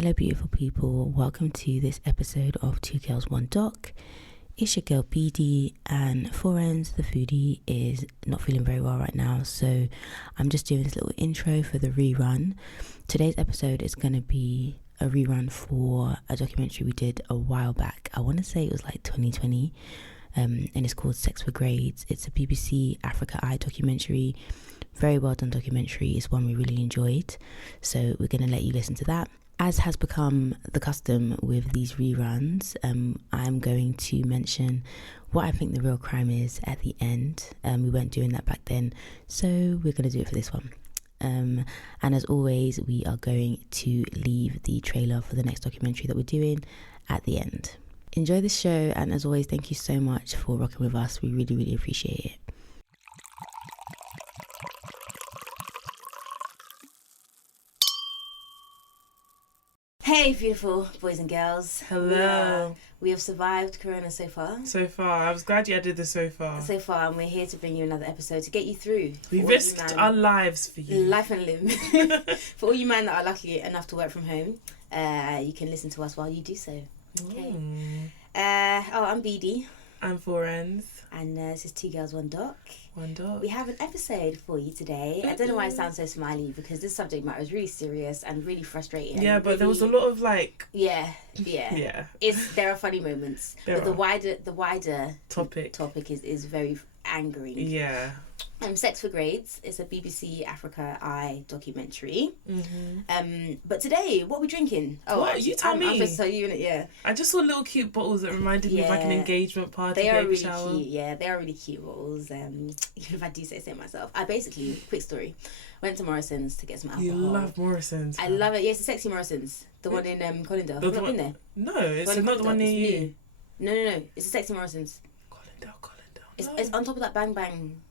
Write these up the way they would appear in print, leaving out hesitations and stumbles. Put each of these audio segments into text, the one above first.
Hello beautiful people, welcome to this episode of Two Girls One Doc. It's your girl BD, and Forens the foodie is not feeling very well right now, so I'm just doing this little intro for the rerun. Today's episode is going to be a rerun for a documentary we did a while back. I want to say it was like 2020, and it's called Sex for Grades. It's a BBC Africa Eye documentary, very well done documentary. It's one we really enjoyed, so we're going to let you listen to that. As has become the custom with these reruns, I'm going to mention what I think the real crime is at the end. We weren't doing that back then, so we're going to do it for this one. And as always, we are going to leave the trailer for the next documentary that we're doing at the end. Enjoy the show, and as always, thank you so much for rocking with us. We really, really appreciate it. Hey beautiful boys and girls. Hello. We have survived Corona so far. I was glad you added the so far, and we're here to bring you another episode to get you through. We risked our lives for you. Life and limb. For all you men that are lucky enough to work from home, you can listen to us while you do so. Okay. I'm BD. I'm Forens. And this is Two Girls One Doc. One Doc. We have an episode for you today. I don't know why I sound so smiley, because this subject matter is really serious and really frustrating. Yeah, but there was a lot of Yeah. There are funny moments. But the wider topic is very angering. Yeah. Sex for Grades is a BBC Africa Eye documentary. Mm-hmm. But today, what are we drinking? What? You tell me. I'm supposed to tell you, yeah. I just saw little cute bottles that reminded me of like an engagement party. They are really shower. cute. Yeah, they are really cute bottles. If I do say so myself. I basically, quick story, went to Morrison's to get some alcohol. You love Morrison's. I love it. Yeah, it's a sexy Morrison's. The one in Collindale. Have you not been there? No, it's not the one near you. No. It's a sexy Morrison's. Collindale. It's on top of that Bang Bang.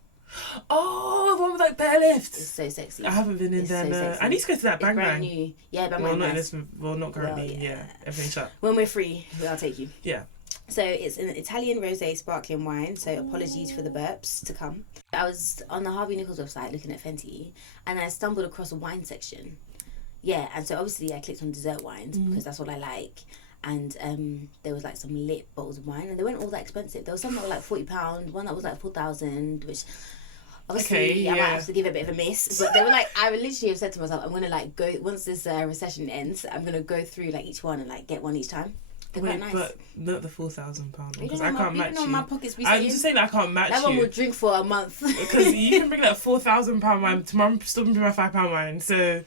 Oh, the one with like bare lifts. It's so sexy. I haven't been in there. So no. I need to go to that Bang brand Bang. New. Yeah, Bang Bang. Not currently. Yeah, everything's shut. When we're free, I'll take you. Yeah. So it's an Italian rosé sparkling wine. So apologies for the burps to come. I was on the Harvey Nichols website looking at Fenty, and I stumbled across a wine section. Yeah, and so obviously I clicked on dessert wines because that's what I like. And there was like some lit bottles of wine, and they weren't all that expensive. There was some that were like £40, one that was like 4,000, which obviously I might have to give it a bit of a miss. But they were like, I would literally have said to myself, I'm gonna like go once this recession ends, I'm gonna go through like each one and like get one each time. They're quite nice. But not the £4,000 one, because I can't match you. My pockets be I'm just saying that I can't match that you. That one would drink for a month. Because you can bring that £4,000 wine. Tomorrow I'm still bringing my £5 wine. So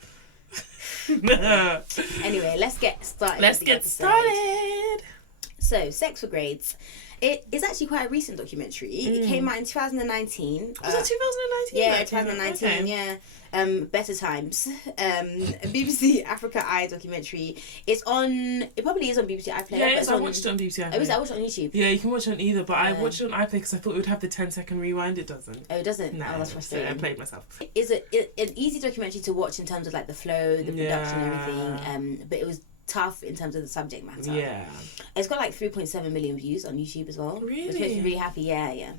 anyway, let's get started. So, Sex for Grades. It is actually quite a recent documentary. It came out in 2019. Was it 2019? Yeah, 2019, okay. Yeah. Better Times. BBC Africa Eye documentary. It probably is on BBC iPlayer. Yeah, I watched it on BBC iPlayer. I watched it on YouTube. Yeah, you can watch it on either, but I watched it on iPlayer because I thought it would have the 10-second rewind. It doesn't. Oh, it doesn't? No, that's frustrating. So I played myself. It's an easy documentary to watch in terms of like the flow, the production and everything. But it was tough in terms of the subject matter. Yeah. It's got like 3.7 million views on YouTube as well. Really? Which makes me really happy. Yeah.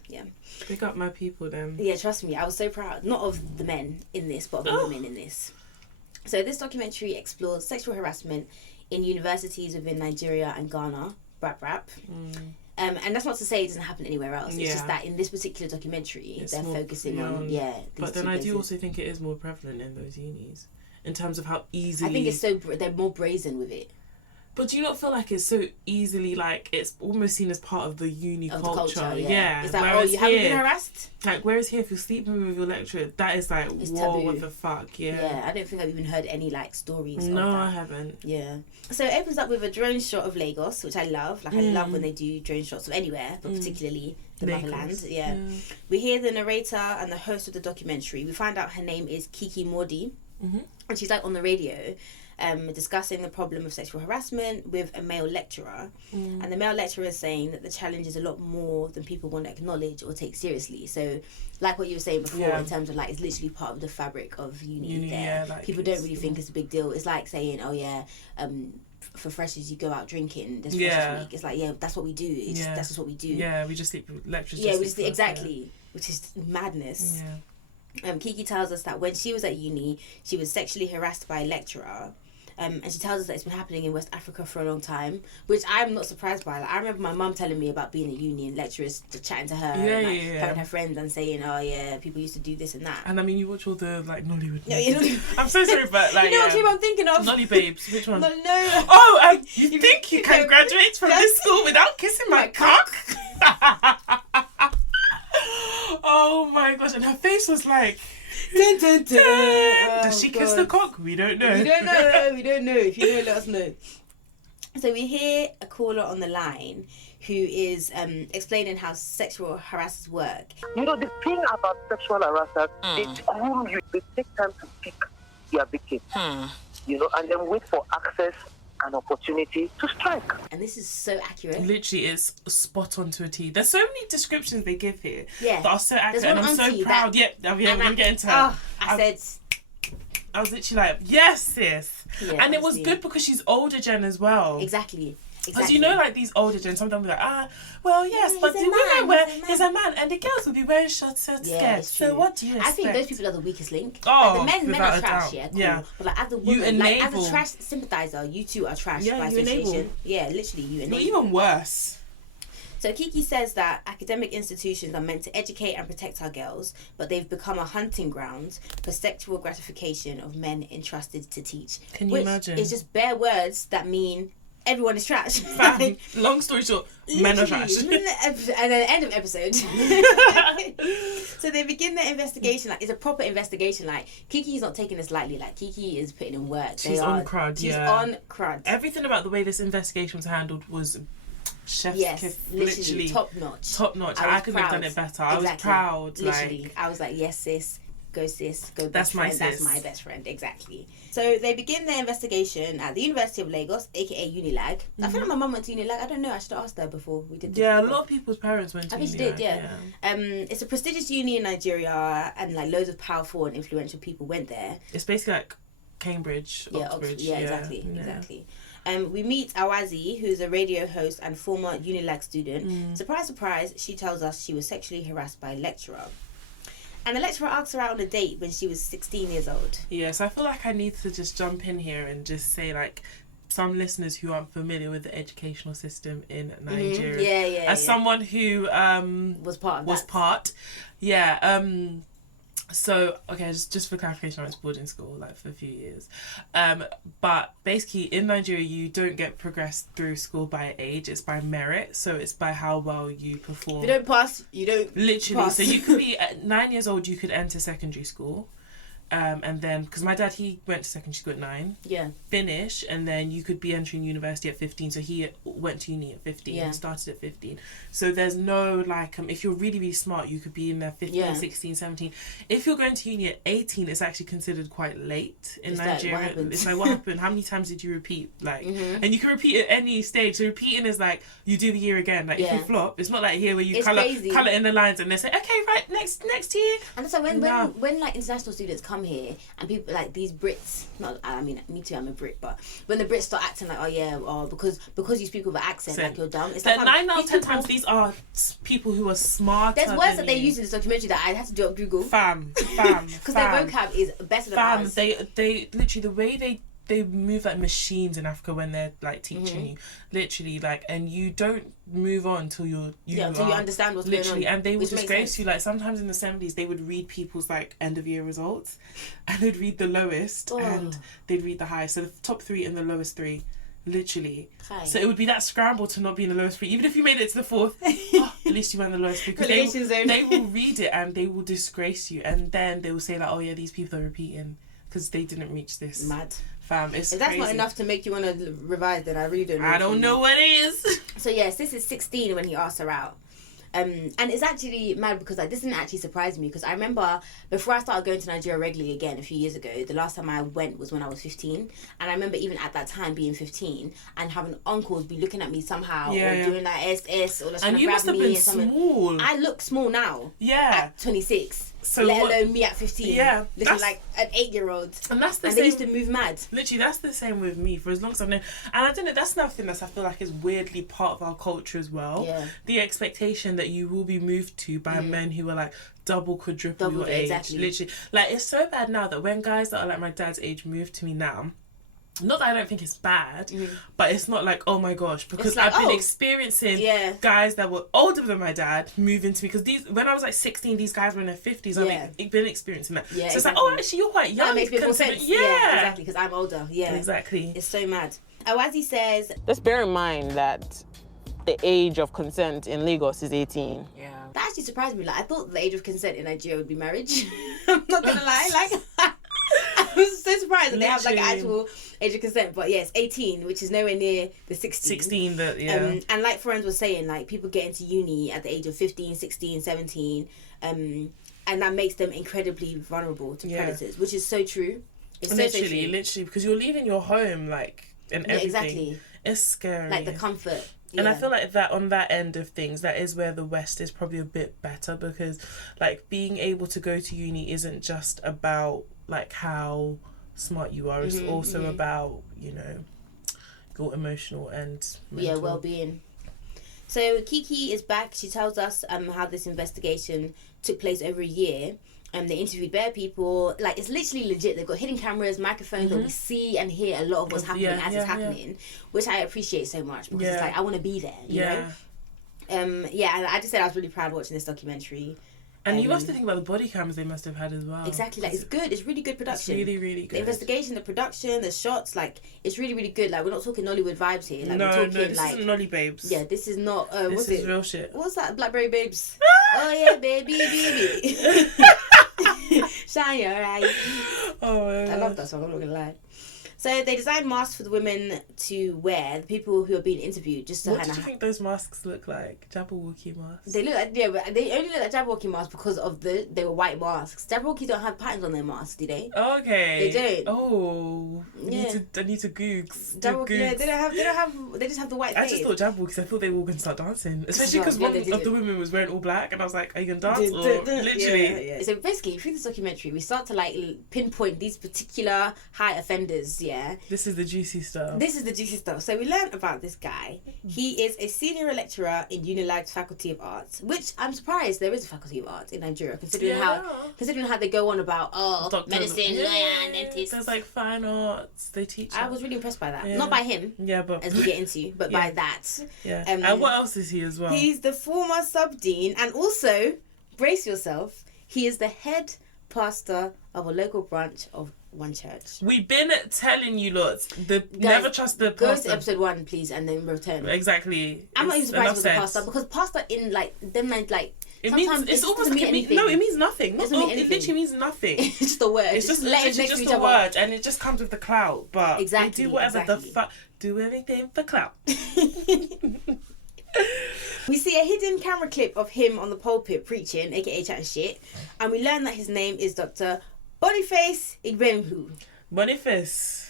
Pick up my people then. Yeah, trust me, I was so proud. Not of the men in this, but of the women in this. So this documentary explores sexual harassment in universities within Nigeria and Ghana. Brap. And that's not to say it doesn't happen anywhere else. It's just that in this particular documentary, they're focusing on but then I do also think it is more prevalent in those unis. In terms of how easily... I think they're more brazen with it. But do you not feel like it's so easily, like, it's almost seen as part of the uni culture? Yeah. It's like, you haven't been harassed? Like, whereas here, if you're sleeping with your lecturer, that is like, it's whoa, taboo. what the fuck? Yeah, I don't think I've even heard any, like, stories No, of that. I haven't. Yeah. So it opens up with a drone shot of Lagos, which I love. Like, I love when they do drone shots of anywhere, but particularly the motherland. Yeah. We hear the narrator and the host of the documentary. We find out her name is Kiki Mordi. And she's like on the radio discussing the problem of sexual harassment with a male lecturer. And the male lecturer is saying that the challenge is a lot more than people want to acknowledge or take seriously. So like what you were saying before, in terms of like it's literally part of the fabric of uni there. Like, people don't really think it's a big deal. It's like saying, for freshers you go out drinking, there's freshers week. It's like, that's what we do. That's just what we do. Yeah, we just sleep with lecturers. Which is madness. Kiki tells us that when she was at uni, she was sexually harassed by a lecturer And she tells us that it's been happening in West Africa for a long time, which I'm not surprised by. Like, I remember my mum telling me about being at uni and lecturers just chatting to her and having her friends and saying, oh yeah, people used to do this and that. And I mean, you watch all the like Nollywood. No, you know, I'm so sorry, but like, you know what team I'm thinking of? Nolly Babes. Which one? No. Oh, you think you can graduate from this school without kissing my cock? Oh my gosh! And her face was like. Dun, dun, dun. Does she kiss the cock? We don't know. We don't know. If you know, let us know. So we hear a caller on the line who is explaining how sexual harassers work. You know, the thing about sexual harassers, they groom you. They take time to pick their victim, you know, and then wait for access and opportunity to strike. And this is so accurate. Literally, it's spot on to a T. There's so many descriptions they give here that are so accurate, and I'm so proud. We're going to get into her. I was literally like, yes, sis. Yeah, and it was good because she's older gen as well. Exactly. Because you know, like these older gen, some of them will be like, well, yes, but the women wear, he's a man, and the girls will be wearing short skirts. So what do you expect? I think those people are the weakest link. Oh, like, the men are trash, doubt. cool. But like, as a woman, like, as a trash sympathizer, you two are trash by association. Yeah, literally, you enable. Even worse. So Kiki says that academic institutions are meant to educate and protect our girls, but they've become a hunting ground for sexual gratification of men entrusted to teach. Can you imagine? It's just bare words that mean everyone is trash. Long story short, men are trash. And at the end of episode. So they begin their investigation. Like, it's a proper investigation. Like, Kiki's not taking this lightly. Like, Kiki is putting in work. She's on crud. She's on crud. Everything about the way this investigation was handled was chef's kiss. Literally top notch. I couldn't have done it better. I was proud. Literally, I was like, yes, sis. Go sis, go best friend. That's my best friend, exactly. So they begin their investigation at the University of Lagos, aka Unilag. I feel like my mum went to Unilag. I don't know. I should have asked her before we did this. Yeah, a lot of people's parents went to Unilag. I think she did. Yeah. It's a prestigious uni in Nigeria, and like loads of powerful and influential people went there. It's basically like Cambridge, Oxford. Yeah, exactly. We meet Awazi, who's a radio host and former Unilag student. Surprise, surprise, she tells us she was sexually harassed by a lecturer. And the lecturer asked her out on a date when she was 16 years old. Yeah, so I feel like I need to just jump in here and just say, like, some listeners who aren't familiar with the educational system in Nigeria. As someone who was part of So, okay, just for clarification, I was boarding school, like, for a few years. But basically, in Nigeria, you don't get progressed through school by age. It's by merit. So it's by how well you perform. If you don't pass, you don't Literally. pass. So you could be, at 9 years old, you could enter secondary school. And then, because my dad, he went to secondary school at 9. Yeah. Finish, and then you could be entering university at 15. So he went to uni at 15 and started at 15. So there's no, like, if you're really, really smart, you could be in there 15, 16, 17. If you're going to uni at 18, it's actually considered quite late in Nigeria. It's like, what happened? How many times did you repeat? Like, and you can repeat at any stage. So repeating is like, you do the year again. Like, if you flop, it's not like here where you colour in the lines and they say, okay, right, next year. And so when like international students come here and people like these Brits, me too, I'm a Brit, but when the Brits start acting like, because you speak with an accent, like you're dumb. It's like 9 out of 10 times these are people who are smarter. There's words that they use in this documentary that I had to do up Google. Fam. Because their vocab is better than ours. They literally, the way they move like machines in Africa when they're like teaching you, literally, like, and you don't move on until you understand what's going on. And they will disgrace you. Like, sometimes in the assemblies they would read people's like end of year results, and they'd read the lowest and they'd read the highest. So the top 3 and the lowest 3, literally. So it would be that scramble to not be in the lowest 3, even if you made it to the 4th. At least you went in the lowest 3, because they will read it and they will disgrace you, and then they will say like, oh yeah, these people are repeating because they didn't reach this. Mad. Fam, it's if that's crazy. not enough to make you want to revise, then I really don't know. I don't know what it is. So yes, this is 16 when he asked her out. And it's actually mad because like this didn't actually surprise me, because I remember before I started going to Nigeria regularly again a few years ago, the last time I went was when I was 15, and I remember even at that time being 15 and having uncles be looking at me somehow or doing that SS or trying to grab me. And small. I look small now. Yeah. At 26. So let alone me at 15. Yeah. Looking like an 8-year-old. And that's the same. They used to move mad. Literally, that's the same with me for as long as I've known. And I don't know, that's another thing that I feel like is weirdly part of our culture as well. Yeah. The expectation that you will be moved to by men who are like quadruple your age. Exactly. Literally. Like, it's so bad now that when guys that are like my dad's age move to me now, not that I don't think it's bad, but it's not like, oh my gosh, because like, I've been experiencing guys that were older than my dad move into me, because when I was like 16, these guys were in their 50s. I've been experiencing that. Yeah, so it's like, oh, actually, you're quite young. That makes a bit more sense. Yeah, exactly, because I'm older. Yeah, exactly. It's so mad. Awazi says, just bear in mind that the age of consent in Lagos is 18. Yeah. That actually surprised me. Like, I thought the age of consent in Nigeria would be marriage. I'm not gonna lie. Like, I was so surprised that they have like an actual age of consent. But yes, 18, which is nowhere near the 16. 16, and like Florence was saying, like, people get into uni at the age of 15, 16, 17, and that makes them incredibly vulnerable to predators, which is so true. It's literally, so true. because you're leaving your home, like, and everything. Exactly. It's scary. Like the comfort. And I feel like that on that end of things, that is where the West is probably a bit better, because like being able to go to uni isn't just about like how smart you are. It's also about, you know, your emotional and mental. Well-being. So Kiki is back. She tells us how this investigation took place over a year. They interviewed bare people. Like, it's literally legit. They've got hidden cameras, microphones, that we see and hear a lot of what's happening as it's happening, which I appreciate so much, because it's like, I want to be there, you know? And I just said I was really proud watching this documentary. And you must think about the body cams they must have had as well. Exactly, like, it's good. It's really good production. It's really, really good. The investigation, the production, the shots, like, it's really, really good. Like, we're not talking Nollywood vibes here. Like, we're talking, this like, isn't Nolly Babes. Yeah, this is not, this is real shit. What's that? Blackberry Babes? Oh, yeah, baby. Shine your eyes. Oh, I love that song, I'm not gonna lie. So they designed masks for the women to wear, the people who are being interviewed, just to What did you think those masks look like? Jabberwocky masks? They look like, but they only look like Jabberwocky masks because of they were white masks. Jabberwocky don't have patterns on their masks, do they? Okay. They don't. Oh. I need to googs. Jabberwocky, they just have the white face. I just thought Jabberwocky, because I thought they were all going to start dancing. Especially because one of the women was wearing all black, and I was like, are you going to dance? Literally. Yeah. So basically, through this documentary, we start to like pinpoint these particular high offenders, This is the juicy stuff. So we learned about this guy. He is a senior lecturer in Unilag's Faculty of Arts, which I'm surprised there is a Faculty of Arts in Nigeria, considering how they go on about medicine, lawyer, and dentist. There's like fine arts. They teach. I was really impressed by that. Not by him. But as we get into, but by that. Yeah. And what else is he as well? He's the former sub-dean, and also, brace yourself, he is the head pastor of a local branch of one church. We've been telling you lots. Never trust the pastor. Go to episode 1, please, and then return. Exactly. I'm not even surprised with the pastor, because pastor in like them like it means it's almost like it means nothing. It literally means nothing. It's just a word. It's just a word, and it just comes with the clout. But do whatever the fuck. Do anything for clout. We see a hidden camera clip of him on the pulpit preaching, aka chatting shit, and we learn that his name is Dr. Boniface Igbenhu. Boniface.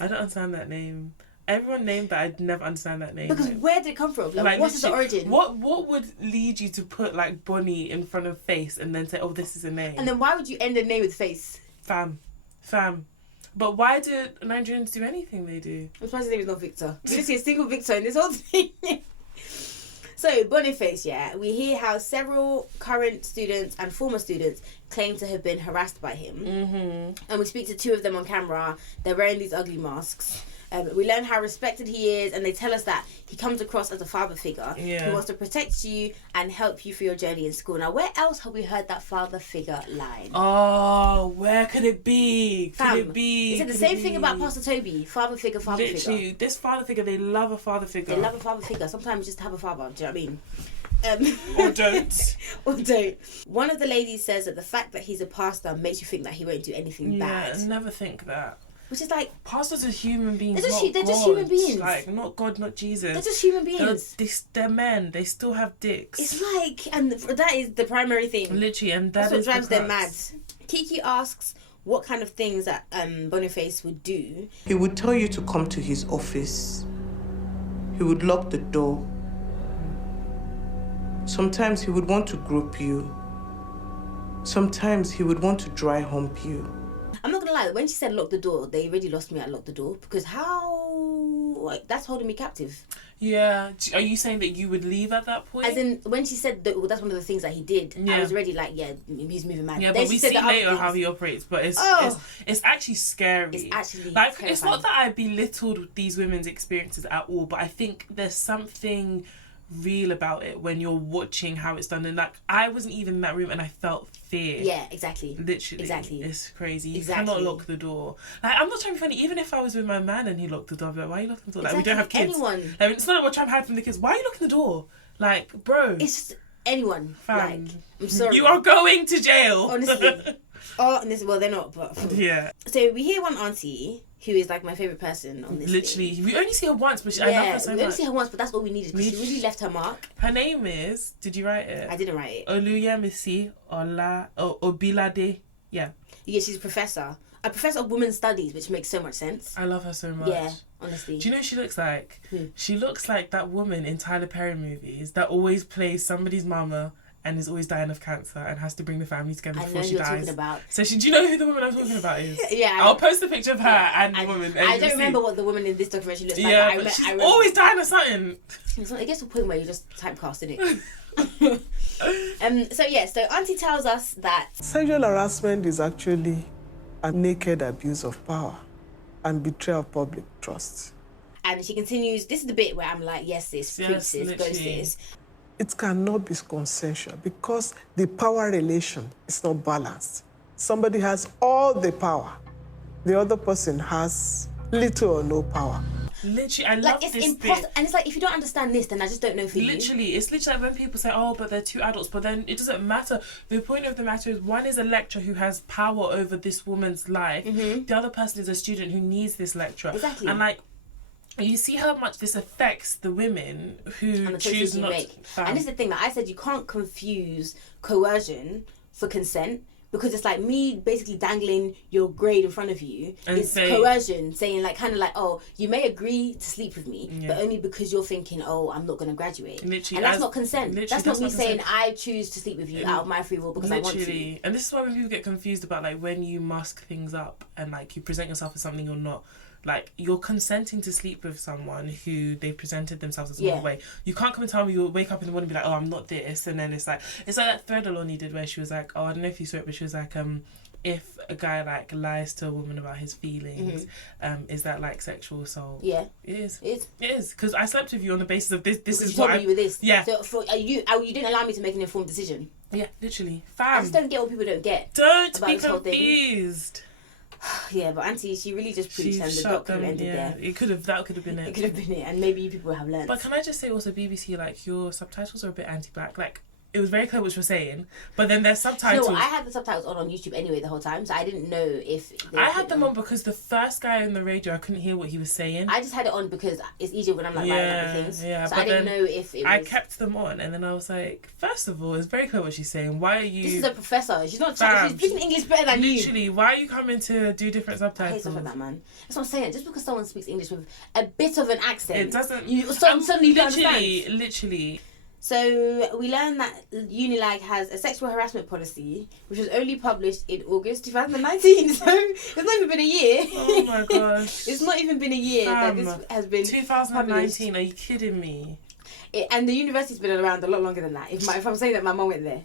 I don't understand that name. Everyone named that, I'd never understand that name. Because where did it come from? Like what's the origin? What would lead you to put like Bonnie in front of face and then say, oh, this is a name? And then why would you end a name with face? Fam. But why do Nigerians do anything they do? I'm surprised his name is not Victor. We didn't see a single Victor in this whole thing. So, Boniface, we hear how several current students and former students claim to have been harassed by him. Mm-hmm. And we speak to 2 of them on camera. They're wearing these ugly masks. We learn how respected he is, and they tell us that he comes across as a father figure who wants to protect you and help you through your journey in school. Now, where else have we heard that father figure line? Oh, where could it be? He said the same thing about Pastor Toby. Father figure. Literally, this father figure, they love a father figure. Sometimes just have a father, do you know what I mean? Or don't. One of the ladies says that the fact that he's a pastor makes you think that he won't do anything bad. Yeah, never think that. Which is like... Pastors are human beings, they're just human beings. Like, not God, not Jesus. They're just human beings. They're men. They still have dicks. It's like... And that is the primary thing. Literally, and that's what drives them mad. Kiki asks what kind of things that Boniface would do. He would tell you to come to his office. He would lock the door. Sometimes he would want to grope you. Sometimes he would want to dry hump you. I'm not gonna lie, when she said lock the door, they really lost me at lock the door, because how that's holding me captive. Yeah. Are you saying that you would leave at that point? As in, when she said that, well, that's one of the things that he did, I was already like, yeah, he's moving mad. Yeah, then but we see later how he operates, but it's actually scary. It's actually like terrifying. It's not that I belittled these women's experiences at all, but I think there's something real about it when you're watching how it's done. And like, I wasn't even in that room and I felt fear. Yeah, exactly. Literally. Exactly. It's crazy. You Exactly. cannot lock the door. Like, I'm not trying to be funny. Even if I was with my man and he locked the door, I'd be like, why are you locking the door? Like, we don't have kids. Anyone. Like, it's not like we're trying to hide from the kids. Why are you locking the door? Like, bro. It's just anyone. Fam. Like, I'm sorry. You are going to jail. Honestly. Well, they're not, but... Yeah. So we hear one auntie who is like my favourite person on this Literally. thing. We only see her once, but I love her so much. We only see her once, but that's all we needed because she really left her mark. Her name is... Did you write it? I didn't write it. Oluyemisi Obilade. Yeah. Yeah, she's a professor of women's studies, which makes so much sense. I love her so much. Yeah, honestly. Do you know who she looks like? Who? She looks like that woman in Tyler Perry movies that always plays somebody's mama and is always dying of cancer and has to bring the family together before she dies. Talking about. So do you know who the woman I'm talking about is? Yeah. I'll post a picture of her and the woman. I don't remember what the woman in this documentary looks like. Yeah, but she's always dying of something. It gets to a point where you just typecasting it. So Auntie tells us that Sexual harassment is actually a naked abuse of power and betrayal of public trust. And she continues, this is the bit where I'm like, yes, sis, preach sis, go sis. It cannot be consensual because the power relation is not balanced. Somebody has all the power. The other person has little or no power. Literally, I love this bit. And it's like, if you don't understand this, then I just don't know for you. Literally, it's literally like when people say, oh, but they're two adults, but then it doesn't matter. The point of the matter is, one is a lecturer who has power over this woman's life. Mm-hmm. The other person is a student who needs this lecturer. Exactly. And like, you see how much this affects the women who choose not to. And this is the thing that I said, you can't confuse coercion for consent, because it's like me basically dangling your grade in front of you. And it's coercion, saying like, kind of like, oh, you may agree to sleep with me, but only because you're thinking, oh, I'm not going to graduate. Literally, and that's not consent. That's not me saying I choose to sleep with you out of my free will because I want to. And this is why when people get confused about like when you mask things up and like you present yourself as something you're not. Like, you're consenting to sleep with someone who they presented themselves as one way. You can't come and tell me you'll wake up in the morning and be like, oh, I'm not this. And then it's like that thread Aloni did where she was like, oh, I don't know if you saw it, but she was like, if a guy like lies to a woman about his feelings, is that like sexual assault? Yeah. It is. It is. Because I slept with you on the basis of this. This is you told what me you were this. Yeah. So you didn't allow me to make an informed decision. Yeah, literally. I just don't get what people don't get. Don't be confused. Yeah, but Auntie, she really just preached and the document ended there. That could have been it. It could have been it, and maybe people have learned. But can I just say also, BBC, like, your subtitles are a bit anti-black. Like, it was very clear what you were saying, but then there's subtitles. No, I had the subtitles on YouTube anyway the whole time, so I didn't know if... I had them on because the first guy on the radio, I couldn't hear what he was saying. I just had it on because it's easier when I'm like writing up the things. Yeah, so I didn't know if it was... I kept them on, and then I was like, first of all, it's very clear what she's saying. Why are you... This is a professor. She's not... She's speaking English better than you. Literally, why are you coming to do different subtitles? I hate stuff like that, man. That's what I'm saying. Just because someone speaks English with a bit of an accent... It doesn't... Suddenly you don't understand. Literally. So we learned that Unilag has a sexual harassment policy, which was only published in August 2019. So it's not even been a year. Oh my gosh! It's not even been a year that this has been 2019. published. Are you kidding me? And the university's been around a lot longer than that. If I'm saying that, my mum went there.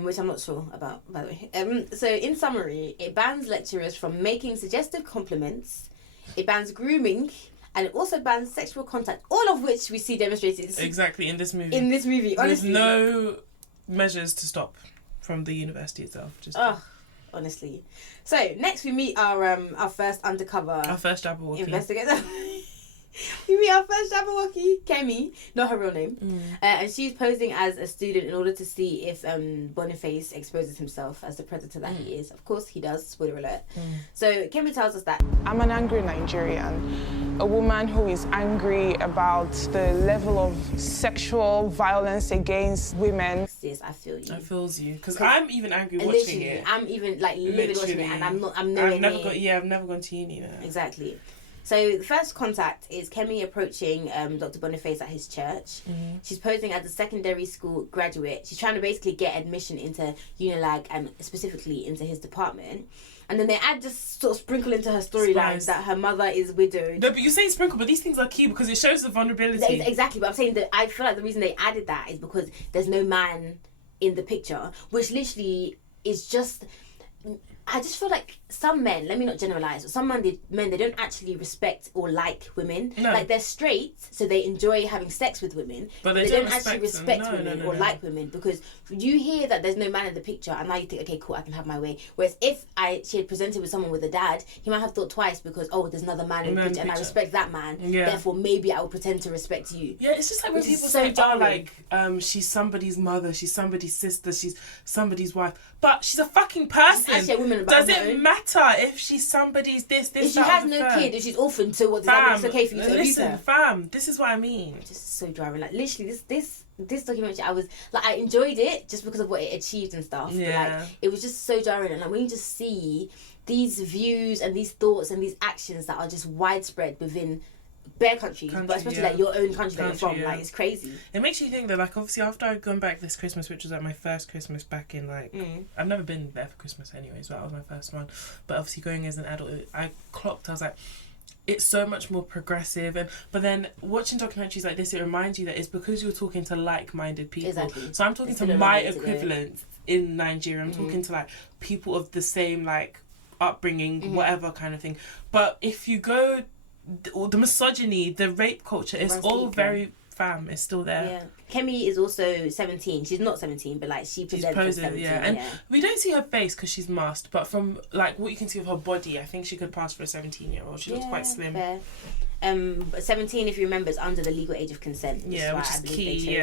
Which I'm not sure about, by the way. So in summary, it bans lecturers from making suggestive compliments. It bans grooming. And it also bans sexual contact, all of which we see demonstrated. Exactly, in this movie. Honestly. There's no measures to stop from the university itself. Honestly. So, next we meet our first undercover... Our first Jabberwocky. Investigator. We meet our first Jabberwocky, Kemi, not her real name. And she's posing as a student in order to see if Boniface exposes himself as the predator that he is. Of course he does, spoiler alert. So Kemi tells us that I'm an angry Nigerian, a woman who is angry about the level of sexual violence against women. Sis, I feel you. I feels you. Because I'm even angry watching it. I'm even like living watching it, and I'm nowhere near. I've never gone to uni now. Exactly. So the first contact is Kemi approaching Dr. Boniface at his church. Mm-hmm. She's posing as a secondary school graduate. She's trying to basically get admission into Unilag and specifically into his department. And then they just sort of sprinkle into her storyline that her mother is widowed. No, but you say sprinkle, but these things are key because it shows the vulnerability. Exactly, but I'm saying that I feel like the reason they added that is because there's no man in the picture, which literally is just... I just feel like some men, let me not generalise, but some men, they don't actually respect or like women. No. Like, they're straight, so they enjoy having sex with women, but they don't actually respect women or like women, because you hear that there's no man in the picture, and now you think, okay, cool, I can have my way. Whereas if she had presented with someone with a dad, he might have thought twice because, oh, there's another man in the picture, and I respect that man, therefore maybe I will pretend to respect you. Yeah, it's just like when people say, oh, like, she's somebody's mother, she's somebody's sister, she's somebody's wife, but she's a fucking person. She's actually a woman. Does it matter if she's somebody's this, if she has no kid, if she's orphaned, so what, does that mean it's okay for you to abuse her? Fam, this is what I mean. Just so driving. Like, literally, this documentary, I was like, I enjoyed it just because of what it achieved and stuff. Yeah. But like, it was just so jarring. And like, when you just see these views and these thoughts and these actions that are just widespread within bare countries, but especially like your own country that you're from, like, it's crazy. It makes you think that, like, obviously after I'd gone back this Christmas, which was like my first Christmas back in, like, I've never been there for Christmas anyways, but that was my first one. But obviously going as an adult, I was like, it's so much more progressive, but then watching documentaries like this, it reminds you that it's because you're talking to like-minded people. Exactly. So I'm talking to my equivalent in Nigeria. I'm talking to like people of the same like upbringing, whatever kind of thing. But if you go, the misogyny, the rape culture, it's all very it's still there. Yeah. Kemi is also 17. She's not 17, but like she presents as 17. And we don't see her face because she's masked, but from like what you can see of her body, I think she could pass for a 17-year-old. She looks quite slim. Fair. 17, if you remember, is under the legal age of consent. Which is key.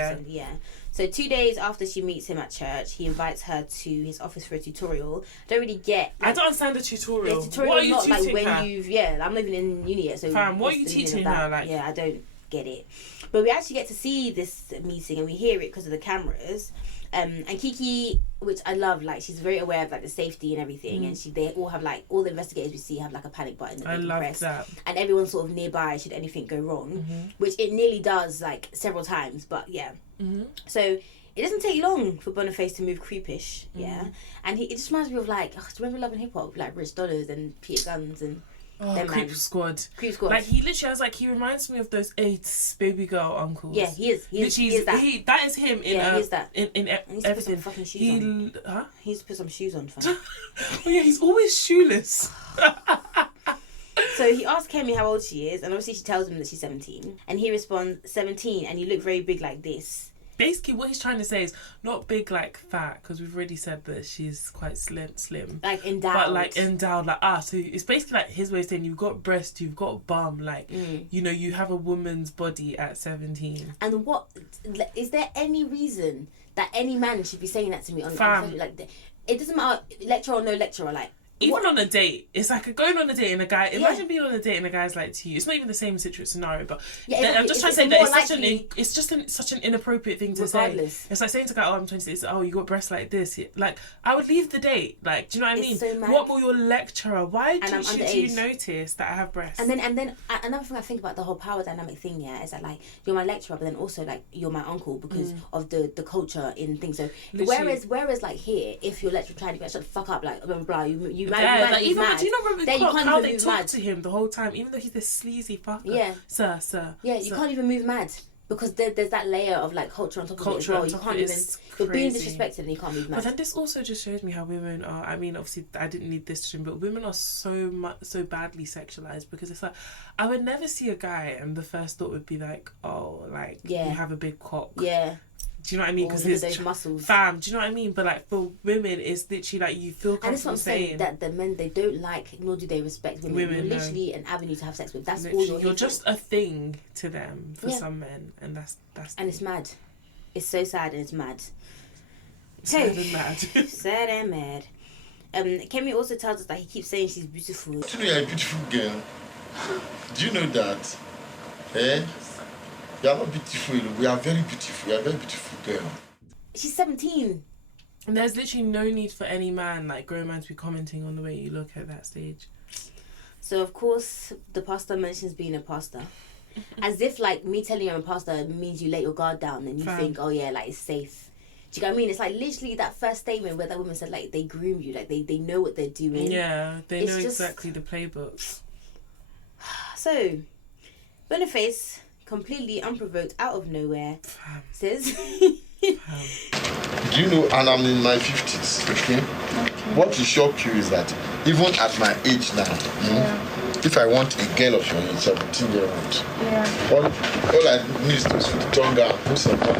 So 2 days after she meets him at church, he invites her to his office for a tutorial. Don't really get. I don't understand the tutorial. Tutorial what are you not teaching like when her? I'm not even in uni yet. So fam, what are you teaching her? Like, I don't get it. But we actually get to see this meeting and we hear it because of the cameras. And Kiki, which I love, like, she's very aware of like the safety and everything, and they all have like, all the investigators we see have like a panic button that they can press, that. And everyone's sort of nearby should anything go wrong, which it nearly does like several times. But so it doesn't take long for Boniface to move creepish, and it just reminds me of like, do you remember Love and Hip Hop, like Rich Dollars and Peter Guns and. Creep Squad. Like, he literally, I was like, he reminds me of those 8 baby girl uncles. Yeah, he is. He is that. That is him in he is that. in everything. Put some fucking shoes on. Huh? He needs to put some shoes on, fam. Oh yeah, he's always shoeless. So he asks Kemi how old she is, and obviously she tells him that she's 17. And he responds, 17, and you look very big like this. Basically, what he's trying to say is not big like fat, because we've already said that she's quite slim. Like endowed. But like endowed, like so it's basically like his way of saying you've got breast, you've got bum, like you know, you have a woman's body at 17. And what is there any reason that any man should be saying that to me on like it doesn't matter, lecturer or no lecturer, like. Even on a date, it's like going on a date and a guy. Imagine being on a date and a guy's like to you. It's not even the same scenario, but I'm just trying to say that it's just such an inappropriate thing to say. It's like saying to a guy, "Oh, I'm 26. Oh, you got breasts like this." Like, I would leave the date. Like, do you know what I mean? So mad. What will your lecturer? Why should you notice that I have breasts? And then another thing I think about the whole power dynamic thing, is that like you're my lecturer, but then also like you're my uncle because of the culture in things. So whereas like here, if your lecturer trying to get shut the fuck up, like blah blah blah, you. Like even mad. Do you not remember you how they talk to him the whole time, even though he's this sleazy fucker? Yeah, sir. Yeah, you can't even move mad because there's that layer of like culture on top of it as well. You can't even. You're being disrespected and you can't move mad. But then this also just shows me how women are. I mean, obviously, I didn't need this to show, but women are so badly sexualized, because it's like I would never see a guy and the first thought would be like, oh, like you have a big cock. Yeah. Do you know what I mean? Because those muscles. Fam, do you know what I mean? But like for women, it's literally like you feel comfortable. And that's what I'm saying. That the men, they don't like, nor do they respect women. You're literally an avenue to have sex with. That's literally, all you're just a thing to them for some men, and that's. And it's mad. It's so sad and it's mad. Sad and mad. Sad and mad. Kemi also tells us that he keeps saying she's beautiful. You're a beautiful girl. Do you know that? Eh? You are not beautiful. We are very beautiful. You are a very beautiful girl. She's 17. And there's literally no need for any man, like grown man, to be commenting on the way you look at that stage. So, of course, the pastor mentions being a pastor. As if, like, me telling you I'm a pastor means you let your guard down and you think, oh, yeah, like, it's safe. Do you know what I mean? It's like literally that first statement where that woman said, like, they groom you. Like, they know what they're doing. Yeah, they know exactly the playbook. So, Boniface, completely unprovoked, out of nowhere, says... Do you know, and I'm in my 50s, okay? What will shock you is that even at my age now, if I want a girl of your age, 17-year-old, all I need is to sweet tongue her and put some money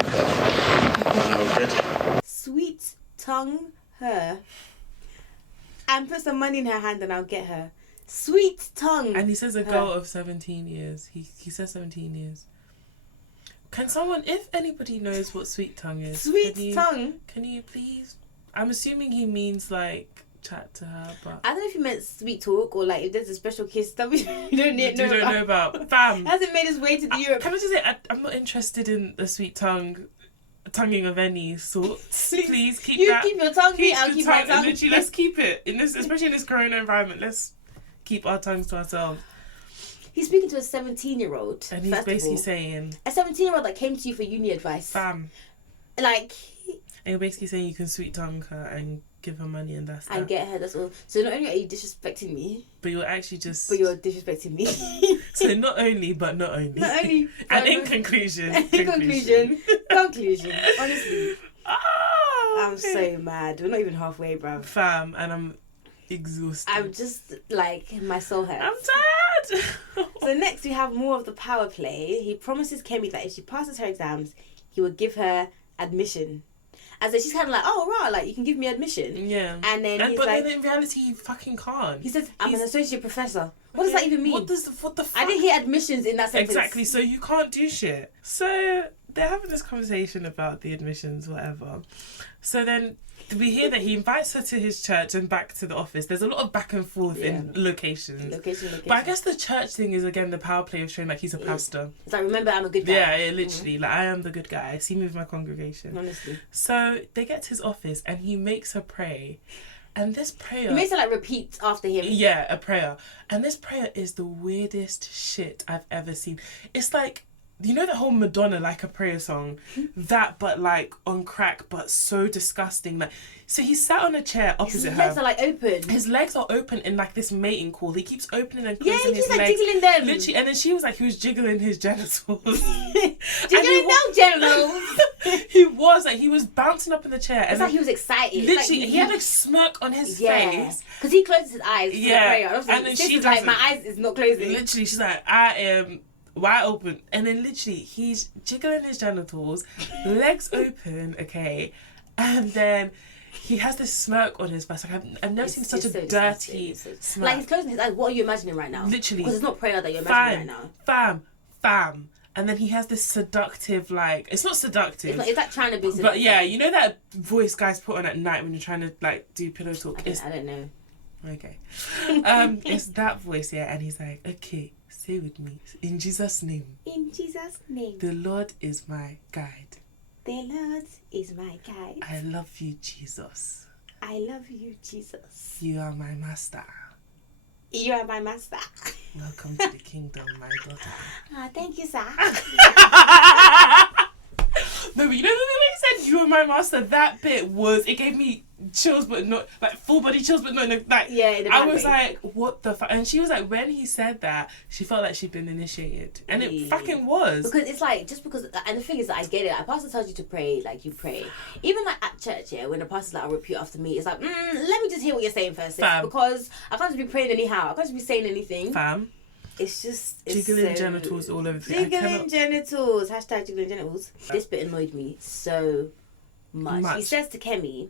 and I'll get her. Sweet tongue her and put some money in her hand and I'll get her. Sweet tongue. And he says a girl of 17 years. He says 17 years. Can someone, if anybody knows what sweet tongue is, can you please? I'm assuming he means like chat to her, but I don't know if he meant sweet talk or like if there's a special kiss that we don't know about. Fam, hasn't made his way to Europe. Can I just say I'm not interested in the sweet tonguing of any sort. Please keep that. Keep your tongue. I'll keep my tongue. Literally, let's keep it in this, especially in this corona environment. Let's keep our tongues to ourselves. He's speaking to a 17-year-old. And he's basically saying... A 17-year-old that came to you for uni advice. Bam. Like... And you're basically saying you can sweet tongue her and give her money and that's that. And get her, that's all. So not only are you disrespecting me... But you're actually just... But you're disrespecting me. So not only, but not only. Not only... And in conclusion... Conclusion. Honestly. Oh, I'm so mad. We're not even halfway, bruv. Fam, and I'm exhausted. I'm just, like, my soul hurts. I'm tired. So next we have more of the power play. He promises Kemi that if she passes her exams, he will give her admission. And so she's kind of like, oh, right, like, you can give me admission. Yeah. And then he's but like... But in reality, he fucking can't. He says, I'm an associate professor. What does that even mean? What the fuck? I didn't hear admissions in that sentence. Exactly, so you can't do shit. So they're having this conversation about the admissions, whatever. So then we hear that he invites her to his church and back to the office. There's a lot of back and forth in locations. Location. But I guess the church thing is, again, the power play of showing like he's a pastor. It's like, remember, I'm a good guy. Yeah, literally. Like, I am the good guy. See me with my congregation. Honestly. So they get to his office and he makes her pray. And this prayer... He makes her, like, repeat after him. Yeah, a prayer. And this prayer is the weirdest shit I've ever seen. It's like... You know that whole Madonna, like a prayer song? That, but like on crack, but so disgusting. Like, so he sat on a chair opposite her. His legs are like open. His legs are open in like this mating call. He keeps opening and closing his legs. Yeah, he keeps like jiggling them. Literally, and then she was like, he was jiggling his genitals. Jiggling them genitals. He was bouncing up in the chair. It's like he was excited. Literally, he had a smirk on his face. Because he closes his eyes for the prayer. And then she's like, my eyes is not closing. Literally, she's like, I am... wide open, and then literally he's jiggling his genitals, legs open, okay, and then he has this smirk on his face. Like I've never seen such a dirty smirk. Like he's closing his eyes. What are you imagining right now? Literally, because it's not prayer that you're imagining right now. Fam. And then he has this seductive, like, it's not seductive. It's like trying to be seductive. But yeah, you know that voice guys put on at night when you're trying to like do pillow talk. I don't know. Okay, it's that voice, yeah, and he's like, okay. Say with me, in Jesus' name. In Jesus' name. The Lord is my guide. The Lord is my guide. I love you, Jesus. I love you, Jesus. You are my master. You are my master. Welcome to the kingdom, my daughter. Thank you, sir. No, but you know the way he said you are my master, that bit it gave me chills, but not like full body chills, but not like I was like, what the fuck? And she was like, when he said that, she felt like she'd been initiated, and it fucking was. Because it's like, just because, and the thing is that I get it. A pastor tells you to pray, like you pray. Even like at church, yeah, when the pastor's like, I'll repeat after me, it's like, let me just hear what you're saying first, sis, because I can't just be praying anyhow. I can't just be saying anything. Fam. It's just... jiggling genitals all over the place. Jiggling genitals. Hashtag jiggling genitals. This bit annoyed me so much. He says to Kemi,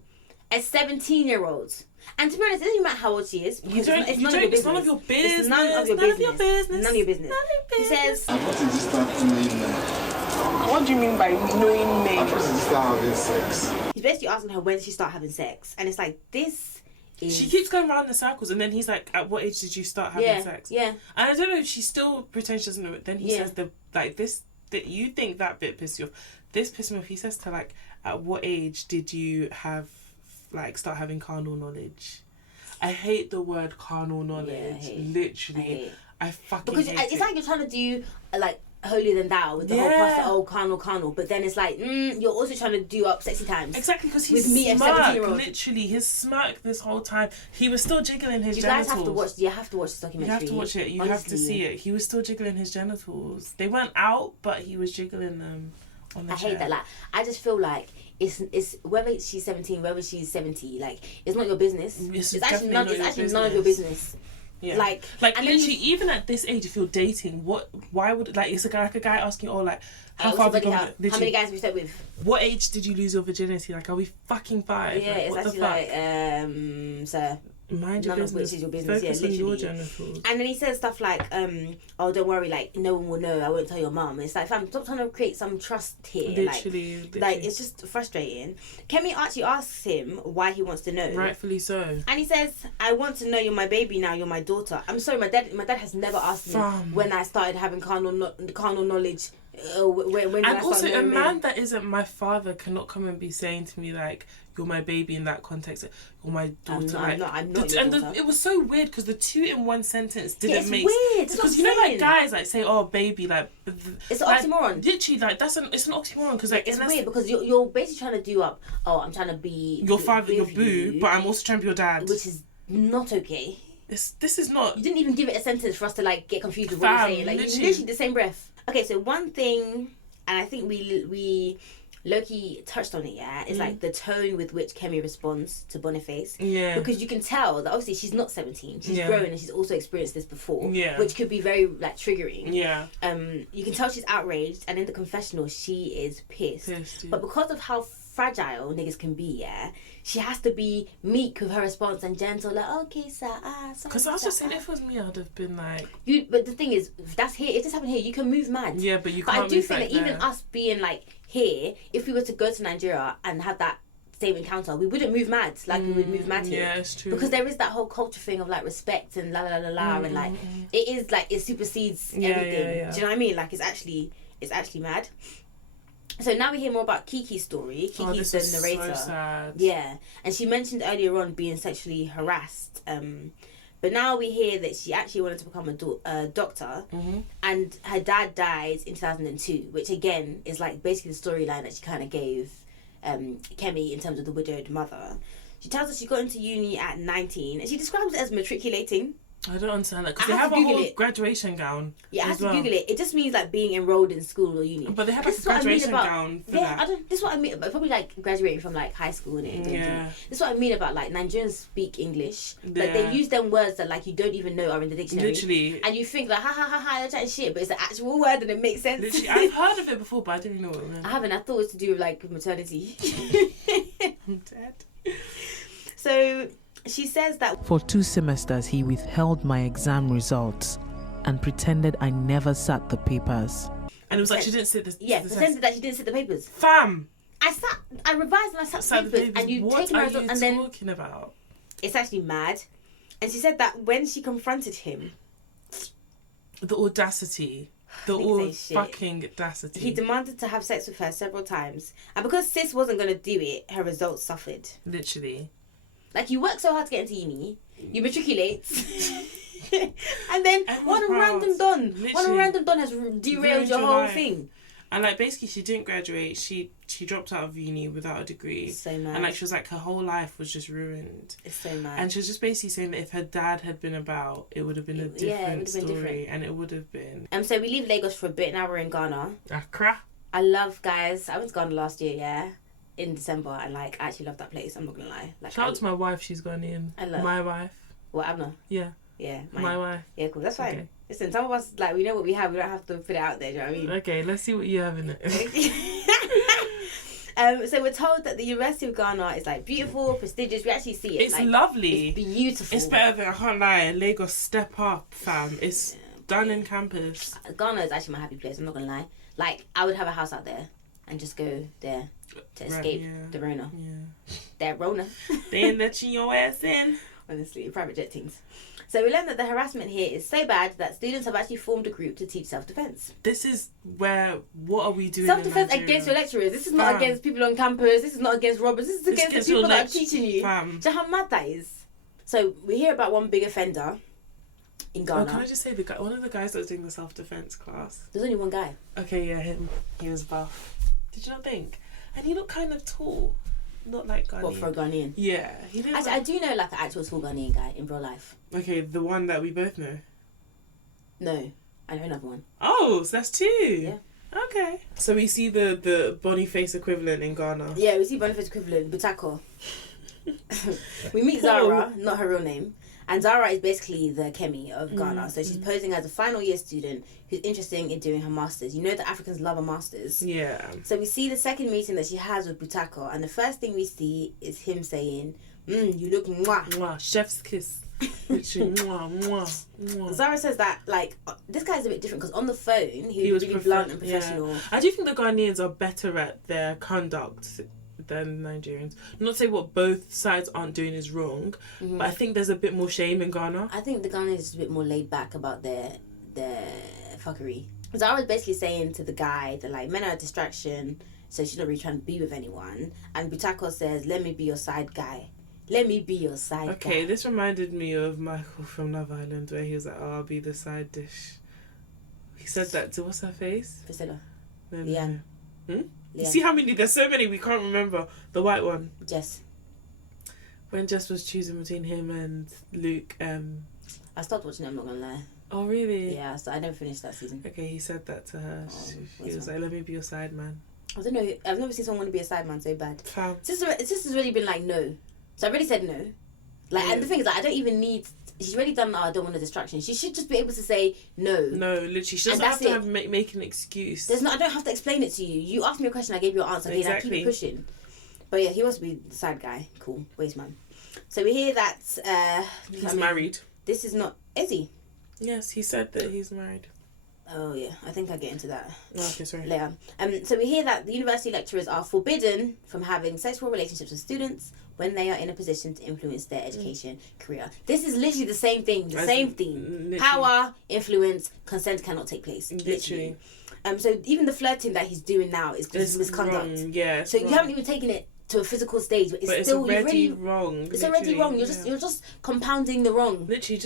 a 17-year-old. And to be honest, it doesn't matter how old she is. It's none of your business. It's none of your business. It's none of your business. None of your business. He says... What is this start knowing men? What do you mean by knowing men? What is this start having sex? He's basically asking her when did she start having sex. And it's like, this... She keeps going around in circles, and then he's like, at what age did you start having sex? Yeah. And I don't know if she still pretends she doesn't know it. Then he says that you think that bit pissed you off. This pissed me off. He says to like, at what age did you have start having carnal knowledge? I hate the word carnal knowledge. Literally. I fucking hate it. Because it's like you're trying to do, like, holier than thou with the whole pastor, carnal. But then it's like, you're also trying to do up sexy times. Exactly, because he's literally, his smirk this whole time. He was still jiggling his genitals. You have to watch this documentary. You have to watch it. You have to see it. He was still jiggling his genitals. They weren't out, but he was jiggling them on the chair. Hate that. Like, I just feel like it's whether she's 17, whether she's 70, like, it's not your business. It's actually none of your business. Yeah. Like literally, even at this age, if you're dating, why would, like, it's like a guy asking, how far have you gone? How many guys have you slept with? What age did you lose your virginity? Like, are we fucking 5? Yeah, like, it's what actually the fuck? sir, mind your business. None of which is your business. Focus on your genitals. And then he says stuff like, don't worry, like, no one will know, I won't tell your mum. It's like, fam, stop trying to create some trust here. Literally. Like, it's just frustrating. Kemi actually asks him why he wants to know. Rightfully so. And he says, I want to know, you're my baby now, you're my daughter. I'm sorry, my dad has never asked me when I started having carnal knowledge. When and also, a man that isn't my father cannot come and be saying to me, like, you're my baby in that context. You're my daughter. I'm not your daughter. It was so weird because the 2 in 1 sentence didn't make sense. Because you know, like, guys like say, "Oh, baby," like it's an oxymoron. Literally, like it's an oxymoron because like it's weird because you're basically trying to do up. Oh, I'm trying to be your father, your boo, but I'm also trying to be your dad, which is not okay. This is not. You didn't even give it a sentence for us to like get confused with what you're saying. Like literally the same breath. Okay, so one thing, and I think we Loki touched on it, is like the tone with which Kemi responds to Boniface. Yeah. Because you can tell that obviously she's not 17. She's grown and she's also experienced this before. Yeah. Which could be very like triggering. Yeah. You can tell she's outraged, and in the confessional she is pissed. But because of how fragile niggas can be, she has to be meek with her response and gentle, like, okay, sir, because I was just saying, if it was me, I'd have been like... But the thing is, if this happened here, you can move mad. Yeah, but you can't. But I do think that even us being like here, if we were to go to Nigeria and have that same encounter, we wouldn't move mad like we would move mad here. Yeah, it's true. Because there is that whole culture thing of like respect and la la la la and like it is like it supersedes everything. Yeah. Do you know what I mean? Like it's actually mad. So now we hear more about Kiki's story. Kiki's the narrator. So sad. Yeah, and she mentioned earlier on being sexually harassed. But now we hear that she actually wanted to become a doctor, and her dad died in 2002, which again is like basically the storyline that she kind of gave Kemi in terms of the widowed mother. She tells us she got into uni at 19, and she describes it as matriculating. I don't understand that because they have a whole graduation gown. Yeah, I have to Google it. It just means like being enrolled in school or uni. But they have like a graduation gown for that. This is what I mean. Probably like graduating from like high school and This is what I mean about like Nigerians speak English. Like they use them words that like you don't even know are in the dictionary. Literally. And you think like ha, they're chatting shit, but it's an actual word and it makes sense. Literally, I've heard of it before, but I didn't know what it meant. I haven't. I thought it was to do with like maternity. I'm dead. So she says that for 2 semesters he withheld my exam results and pretended I never sat the papers. And it was like she didn't sit the pretended that she didn't sit the papers. Fam! I revised and I sat the papers, and you take my result and then... What are you talking about? It's actually mad. And she said that when she confronted him... The audacity. The fucking audacity. He demanded to have sex with her several times. And because sis wasn't going to do it, her results suffered. Literally. Like, you work so hard to get into uni, you matriculate, and then one random don has derailed your whole thing. And like basically, she didn't graduate. She dropped out of uni without a degree. So mad. And like she was like her whole life was just ruined. It's so mad. And she was just basically saying that if her dad had been about, it would have been a different story, and it would have been. So we leave Lagos for a bit. Now we're in Ghana. Accra. I went to Ghana last year. In December, and like I actually love that place. I'm not gonna lie. Like, shout out to my wife. She's Ghanaian. I love my wife. What, Abner? Yeah. My wife. Yeah, cool. That's fine. Okay. Listen, some of us like we know what we have. We don't have to put it out there. Do you know what I mean? Okay, let's see what you have in it. So we're told that the University of Ghana is like beautiful, prestigious. We actually see it. It's like, lovely. It's beautiful. It's better than, I can't lie, Lagos. Step up, fam. It's done in campus. Ghana is actually my happy place. I'm not gonna lie. Like I would have a house out there and just go there to escape the Rona. Yeah. That Rona. They ain't letting your ass in. Honestly, private jet things. So we learned that the harassment here is so bad that students have actually formed a group to teach self-defense. This is what are we doing? Self-defense against your lecturers. This is not against people on campus. This is not against robbers. This is against the people that are teaching you. Fam. Do you know how mad that is? So we hear about one big offender in Ghana. Oh, can I just say, one of the guys that was doing the self-defense class. There's only one guy. Okay, yeah, him. He was buff. Did you not think? And he looked kind of tall. Not like Ghanaian. What, for a Ghanaian? Yeah. He didn't. Actually, I do know like an actual tall Ghanaian guy in real life. Okay, the one that we both know. No, I know another one. Oh, so that's two. Yeah. Okay. So we see the Boniface equivalent in Ghana. Yeah, we see Boniface equivalent, Butako. We meet Zara, not her real name. And Zara is basically the Kemi of Ghana. So she's posing as a final year student who's interested in doing her masters. You know that Africans love a masters. Yeah. So we see the second meeting that she has with Butako, and the first thing we see is him saying, you look mwah. Mwah. Chef's kiss. Literally, mwah, mwah, mwah. Zara says that, like, this guy's a bit different because on the phone, he was really blunt and professional. Yeah. I do think the Ghanaians are better at their conduct than Nigerians. Not to say what both sides aren't doing is wrong, but I think there's a bit more shame in Ghana. I think the Ghanaians is a bit more laid back about their fuckery. Zara was basically saying to the guy that, like, men are a distraction, so she's not really trying to be with anyone. And Butako says, let me be your side guy. Let me be your side guy. Okay, this reminded me of Michael from Love Island, where he was like, oh, I'll be the side dish. He said that to, what's her face? Priscilla. No, Leanne. You see how many, there's so many we can't remember. The white one. Jess. When Jess was choosing between him and Luke. I stopped watching it, I'm not gonna lie. Oh, really? Yeah, so I never finished that season. Okay, he said that to her. He was like, let me be your side man. I don't know, I've never seen someone want to be a side man so bad. Fam. Sister's already been like, no. So I already said no. Like, and the thing is, like, I don't even need... She's already done, I don't want a distraction. She should just be able to say no. No, literally. She doesn't have to make an excuse. I don't have to explain it to you. You asked me a question, I gave you an answer. Okay, exactly. Now keep it pushing. But yeah, he wants to be the side guy. Cool. Waste man. So we hear that... he's married. This is not... Is he? Yes, he said that he's married. Oh, yeah. I think I'll get into that okay, sorry. later. So we hear that the university lecturers are forbidden from having sexual relationships with students when they are in a position to influence their education career. This is literally the same thing. The same thing. Literally. Power, influence, consent cannot take place. Literally. So even the flirting that he's doing now is misconduct. Wrong. Yeah, so you haven't even taken it to a physical stage, but it's already wrong. It's already wrong. You're just compounding the wrong. Literally,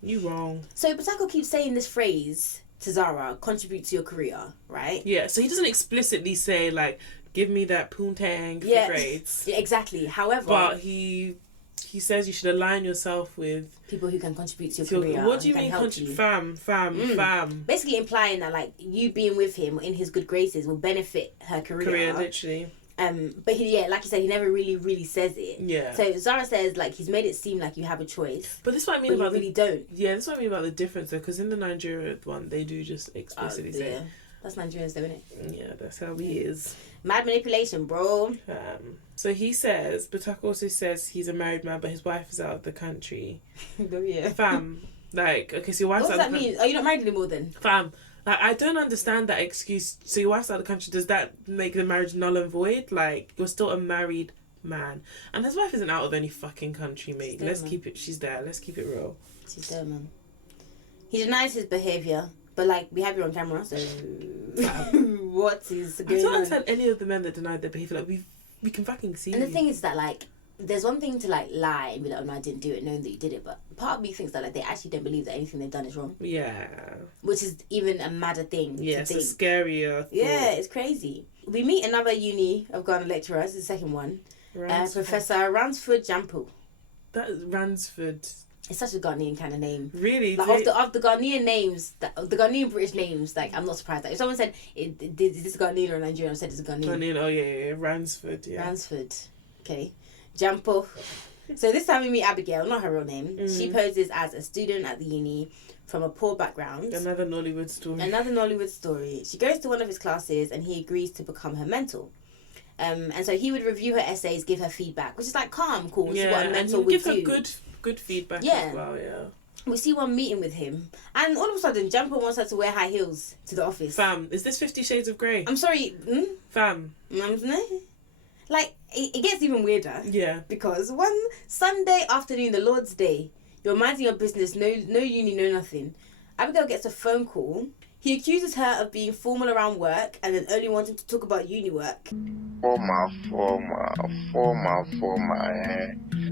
you wrong. So Butako keeps saying this phrase to Zara, contribute to your career, right? Yeah. So he doesn't explicitly say like, give me that poontang for grades. Yeah, exactly. However, but he says you should align yourself with people who can contribute to your career. What do you mean, fam? Basically implying that like you being with him in his good graces will benefit her career. Literally. But like you said, he never really says it. Yeah. So Zara says like he's made it seem like you have a choice. But this is what I mean about you really don't. Yeah, this is what I mean about the difference though, because in the Nigeria one they do just explicitly say. That's Nigerians, though, isn't it? Yeah, that's how he is. Mad manipulation, bro. So he says, Butako also says he's a married man, but his wife is out of the country. Yeah. Fam, like, okay, so your wife's out of the country. What does that mean? Are you not married anymore then? Fam, like, I don't understand that excuse. So your wife's out of the country, does that make the marriage null and void? Like, you're still a married man. And his wife isn't out of any fucking country, mate. She's there. Let's keep it real. She's there, man. He denies his behaviour. But, like, we have you on camera, so what is going on? I don't understand any of the men that denied their behaviour. Like, we can fucking see. And the thing is that, like, there's one thing to, like, lie and be like, oh, no, I didn't do it, knowing that you did it. But part of me thinks that, like, they actually don't believe that anything they've done is wrong. Yeah. Which is even a madder thing to it's think. A scarier thought. Yeah, it's crazy. We meet another uni of Ghana lecturer. This is the second one. Professor Ransford Jampu. That is Ransford. It's such a Ghanaian kind of name. Really? Like, of the Ghanaian names, the Ghanaian British names, like, I'm not surprised. Like, if someone said, is this Ghanaian or Nigerian? I said it's a Ghanaian. Ghanaian, oh yeah. Ransford, yeah. Ransford. Okay. Jampo. So this time we meet Abigail, not her real name. She poses as a student at the uni from a poor background. Another Nollywood story. She goes to one of his classes and he agrees to become her mentor. And so he would review her essays, give her feedback, which is like calm, cool. Which is what a mentor would give do. Her good feedback as well, yeah. We see one meeting with him, and all of a sudden, Jumper wants her to wear high heels to the office. Fam, is this 50 Shades of Grey? I'm sorry, Fam. Like, it gets even weirder. Yeah. Because one Sunday afternoon, the Lord's Day, you're minding your business, no uni, no nothing. Abigail gets a phone call. He accuses her of being formal around work and then only wanting to talk about uni work. Formal.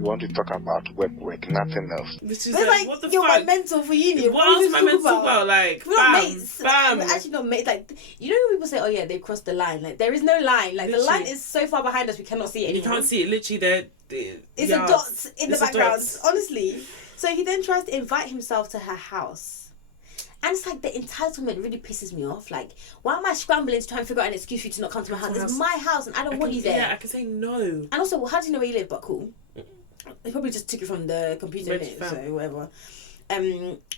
you want to talk about work, nothing else. Which is like what the you're fuck? my mentor for uni. What else am I meant to talk about? Like, we're not mates. Bam. We're actually not mates. Like, you know when people say, "Oh yeah, they've crossed the line." Like, there is no line. Like, Literally. the line is so far behind us, we cannot see it anymore. You can't see it. Literally, it's a dot in the background. Dots. Honestly. So he then tries to invite himself to her house. And it's like the entitlement really pisses me off. Like, why am I scrambling to try and figure out an excuse for you to not come to my house? It's my house and I don't want you there. Yeah, I can say no. And also, well, how do you know where you live? But cool. They probably just took it from the computer, so whatever.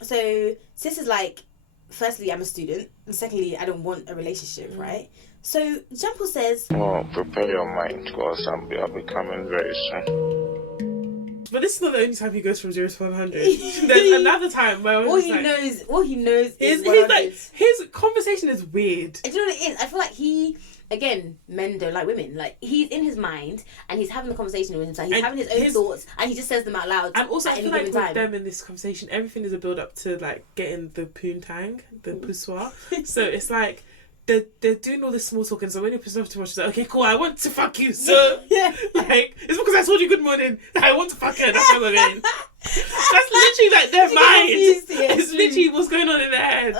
So Sis is like, firstly, I'm a student, and secondly, I don't want a relationship, right? So Jean-Paul says, well, prepare your mind because I'll be coming very soon. But this is not the only time he goes from 0 to 100. There's another time where all he knows is his conversation is weird. Do you know what it is? I feel like again, men don't like women. Like, he's in his mind and he's having a conversation with himself. He's having his own thoughts and he just says them out loud. And also, I feel like with time. them in this conversation, everything is a build up to like getting the poontang, the poussoir. So it's like they're doing all this small talking. So when you're pissed off too much, it's like, okay, cool, I want to fuck you. So like, it's because I told you good morning. I want to fuck her. That's what I mean. That's literally like their mind. It's literally what's going on in their head.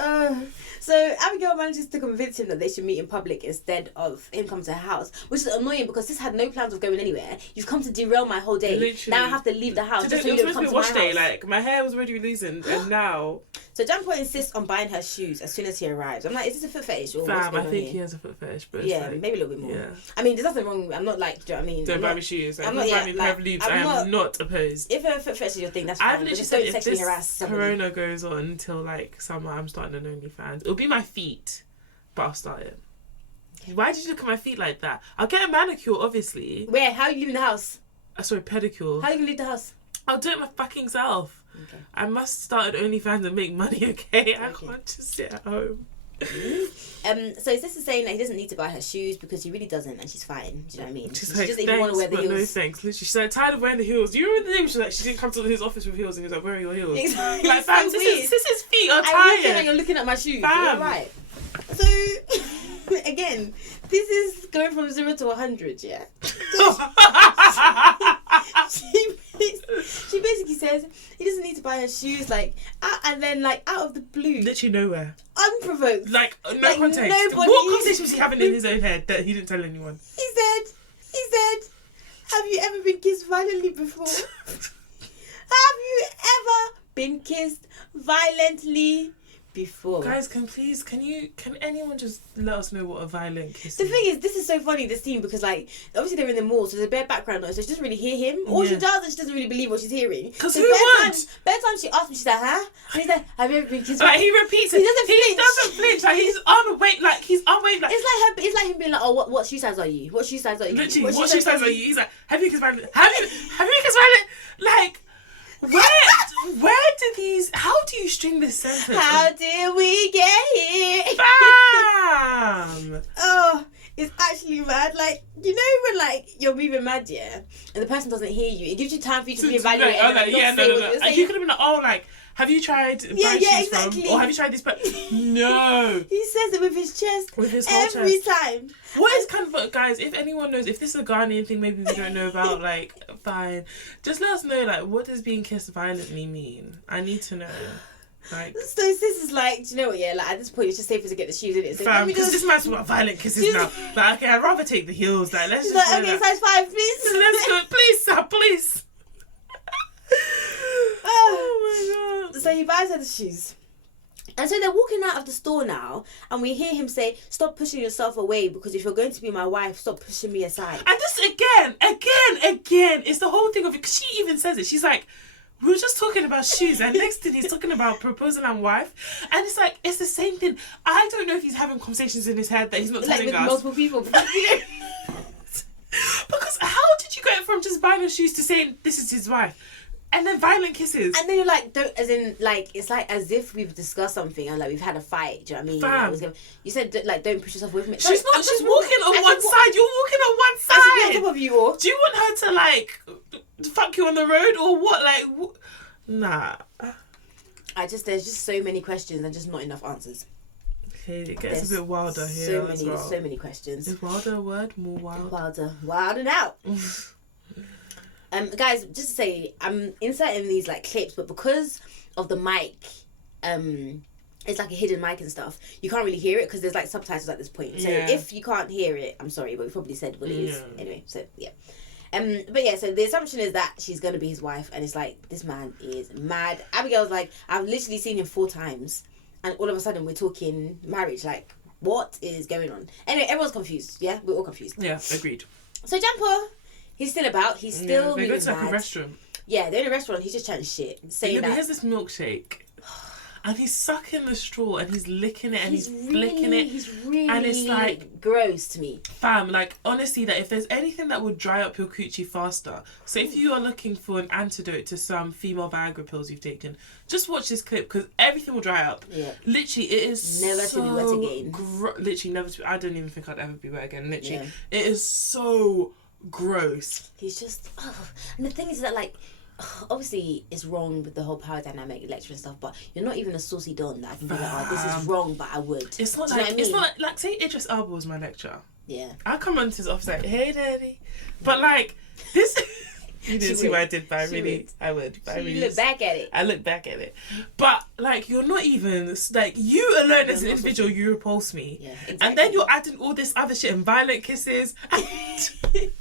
So Abigail manages to convince him that they should meet in public instead of him coming to her house, which is annoying because this had no plans of going anywhere. You've come to derail my whole day. Literally. Now I have to leave the house. Today, just so you don't come to my house. Day. Like, my hair was already loosened and now... So Jean-Paul insists on buying her shoes as soon as he arrives. I'm like, is this a foot fetish? Or Fam, I think he has a foot fetish, but yeah, like, maybe a little bit more. Yeah. I mean, there's nothing wrong. I'm not like, do you know what I mean? Don't buy me shoes. I'm not, buy me pair of loops. I am not opposed. If a foot fetish is your thing, that's fine. I've literally just said don't if sexually this harass somebody. corona goes on until like summer, I'm starting an OnlyFans. It'll be my feet, but I'll start it. Okay. Why did you look at my feet like that? I'll get a manicure, obviously. Where? How are you leaving the house? Sorry, pedicure. How are you gonna leave the house? I'll do it my fucking self. Okay. I must start an OnlyFans and make money, okay? I can't just sit at home. So Sis is saying that he doesn't need to buy her shoes because he really doesn't, and she's fine. Do you know what I mean? She's she like, doesn't even want to wear the heels. No thanks. Literally, she's like tired of wearing the heels. Do you remember the name? She's like, she didn't come to his office with heels, and he was like, "Where are your heels?" Exactly. Like, fam, Sis's feet are tired. And you're looking at my shoes. Fam. You're right. So again, this is going from 0 to 100. Yeah. She basically says he doesn't need to buy her shoes, like, and then like out of the blue, literally nowhere, unprovoked, like no context. What conversation was he having in his own head that he didn't tell anyone? He said, "Have you ever been kissed violently before? Have you ever been kissed violently before?" Guys, can anyone just let us know what a violent kiss is? The thing is, this is so funny, this scene, because like obviously they're in the mall, so there's a bare background noise, so she doesn't really hear him. All she does is she doesn't really believe what she's hearing. Because so who would? Bare time she asks me, she's like, huh? And he's like, have you ever been kissed? Like, he repeats it. He doesn't flinch. Like, he's unawake. Like, it's like him being like, oh, what shoe size are you? What shoe size are you? Literally, what shoe size are you? He's like, have you kissed violent? Have you kissed violent? Like, how do you string this sentence? How did we get here? Bam! Oh, it's actually mad. Like, you know when like you're moving mad, yeah, and the person doesn't hear you, it gives you time for you to be evaluated. No. You could have been like, have you tried exactly. from, or have you tried this? But no. He says it with his chest. With his whole every chest. time. What is kind of, guys, if anyone knows, if this is a Ghanaian thing maybe we don't know about, like, fine. Just let us know, like, what does being kissed violently mean? I need to know. Like, so Sis is like, do you know what, yeah, like, at this point it's just safer to get the shoes in it. So fam, because this man's about violent kisses now. Like, okay, I'd rather take the heels. Like, let's just like, okay, size 5, please. Let's go, please, sir, please. Oh my god. So he buys her the shoes. And so they're walking out of the store now, and we hear him say, "Stop pushing yourself away, because if you're going to be my wife, stop pushing me aside." And this again, it's the whole thing of it, because she even says it. She's like, we were just talking about shoes, and next thing he's talking about proposal and wife, and it's like, it's the same thing. I don't know if he's having conversations in his head that he's not telling with us. Multiple people. Because how did you go from just buying her shoes to saying this is his wife? And then violent kisses. And then you're like, don't, as in, like, it's like as if we've discussed something and like we've had a fight. Do you know what I mean? Like, you said, like, don't push yourself with me. She's not. She's walking on one side. You're walking on one side. I should be on top of you, or do you want her to like fuck you on the road or what? Like, nah. There's just so many questions and just not enough answers. Okay, it gets a bit wilder here. So many questions. Is wilder a word? More wild? Wilder out. Guys, just to say, I'm inserting these like clips, but because of the mic, it's like a hidden mic and stuff. You can't really hear it because there's like subtitles at this point. So if you can't hear it, I'm sorry, but we probably said what it is anyway. So yeah. But yeah, so the assumption is that she's gonna be his wife, and it's like, this man is mad. Abigail's like, I've literally seen him 4 times, and all of a sudden we're talking marriage. Like, what is going on? Anyway, everyone's confused. Yeah, we're all confused. Yeah, agreed. So Jampo, he's still about. He's still. They go to like a restaurant. Yeah, they're in a restaurant. He's just chatting shit, saying that. He has this milkshake. And he's sucking the straw and he's licking it and he's flicking it. He's really and it's like gross to me. Fam, like honestly, that if there's anything that would dry up your coochie faster, so if you are looking for an antidote to some female Viagra pills you've taken, just watch this clip because everything will dry up. Yeah. Literally, it is never so to be wet again. Literally never to be. I don't even think I'd ever be wet again. Literally, it is so gross. He's just, and the thing is that like, obviously it's wrong with the whole power dynamic lecture and stuff, but you're not even a saucy don that I can be like, oh, this is wrong, but I would. It's not like, it's not like say Idris Elba was my lecturer. Yeah. I come onto his office like, hey daddy. But like this you didn't see what I did, but I really I would. But I really look back at it. I look back at it. But like you're not even like you alone as an individual, you repulse me. Yeah, exactly. And then you're adding all this other shit and violent kisses and